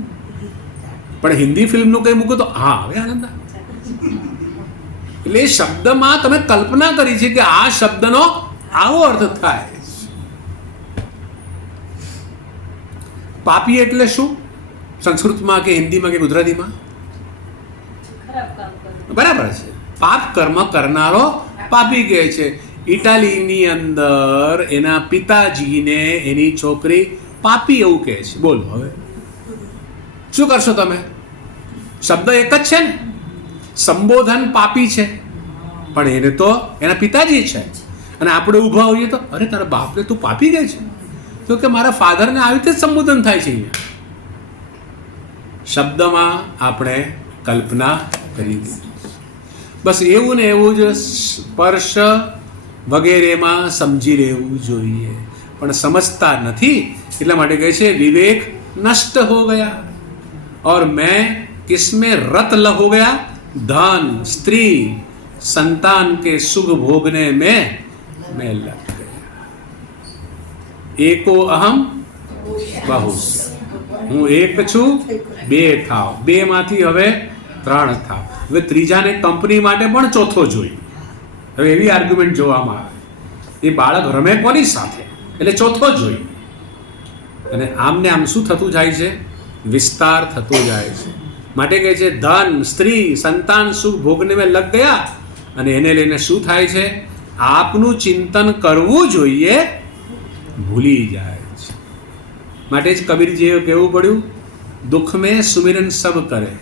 પણ હિન્દી ફિલ્મનું કંઈ મૂકું તો હા હવે આનંદ આવે. એટલે એ શબ્દમાં તમે કલ્પના કરી છે કે આ શબ્દનો આવો અર્થ થાય. પાપી એટલે શું? સંસ્કૃતમાં કે હિન્દીમાં કે ગુજરાતીમાં બરાબર છે. પાપ કર્મ કરનારો પાપી કહે છે. ઇટાલીની અંદર એના પિતાજીને એની છોકરી પાપી એવું કહે છે. બોલો હવે શું કરશો તમે? શબ્દ એક જ છે ને, સંબોધન પાપી છે, પણ એને તો એના પિતાજી છે. અને આપણે ઊભા હોઈએ તો અરે તારા બાપને તું પાપી કહે છે, તો કે મારા ફાધરને આવી રીતે જ સંબોધન થાય છે. અહીંયા શબ્દમાં આપણે કલ્પના કરી દીધી. બસ એવું ને એવું જ સ્પર્શ વગેરેમાં સમજી લેવું જોઈએ, પણ સમજતા નથી. એટલા માટે કહે છે વિવેક नष्ट हो गया और मैं किसमें रत हो गया? धन, स्त्री, संतान के सुख भोगने में मैं लग गया. एको अहम बहु, હું એક છું, બે થાવ, બે માંથી હવે ત્રણ થાવ. હવે ત્રીજાને કંપની માટે પણ ચોથો જોઈએ. હવે એવી આર્ગ્યુમેન્ટ જોવામાં આવે. એ બાળક રમે કોની સાથે? એટલે ચોથો જોઈએ. અને આમને આમ શું થતું જાય છે? વિસ્તાર થતો જાય છે. માટે કહે છે ધન, સ્ત્રી, સંતાન, સુખ ભોગને મેં લગ ગયા. અને એને લઈને શું થાય છે? આપનું ચિંતન કરવું જોઈએ, ભૂલી જાય છે. માટે જ કબીરજીએ કહેવું પડ્યું, દુઃખ મેં સુમિરન સબ કરે,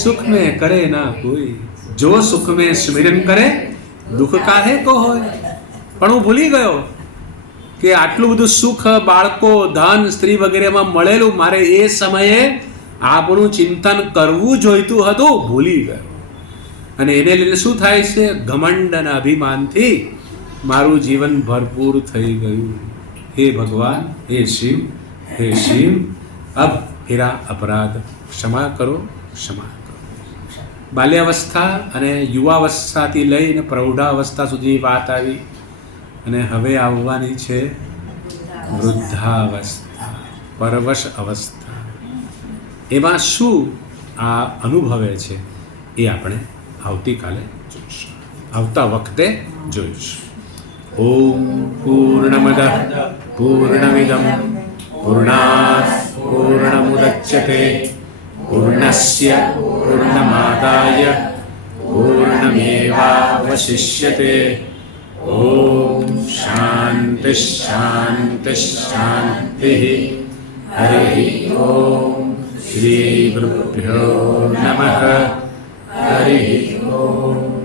સુખ મેં કરે ના કોઈ. જો સુખ મેં સુમિરન કરે, દુઃખ કાહે કો હોય. પણ હું ભૂલી ગયો કે આટલું બધું સુખ બાળકો, ધન, સ્ત્રી વગેરેમાં મળેલું, મારે એ સમયે આપણું ચિંતન કરવું જોઈતું હતું, ભૂલી ગયો. અને એને લઈને શું થાય છે? ઘમંડ અને અભિમાનથી મારું જીવન ભરપૂર થઈ ગયું. હે ભગવાન, હે શિવ, હે શિવ, અબ ફેરા અપરાધ ક્ષમા કરો, ક્ષમા કરો. બાલ્યાવસ્થા અને યુવાવસ્થાથી લઈને પ્રૌઢાવસ્થા સુધી વાત આવી, અને હવે આવવાની છે વૃદ્ધાવસ્થા, પરવશ અવસ્થા. એમાં શું આ અનુભવે છે એ આપણે આવતીકાલે જોઈશું, આવતા વખતે જોઈશું. ઓમ પૂર્ણમદ પૂર્ણમિદમ પૂર્ણાત પૂર્ણમુદચ્યતે પૂર્ણસ્ય પૂર્ણમાદાય પૂર્ણમેવાવશિષ્યતે. ઓમ શાંતિ શાંતિ શાંતિ. હરિ ઓમ શ્રી ગુરુભ્યો નમઃ. હરિ ઓમ.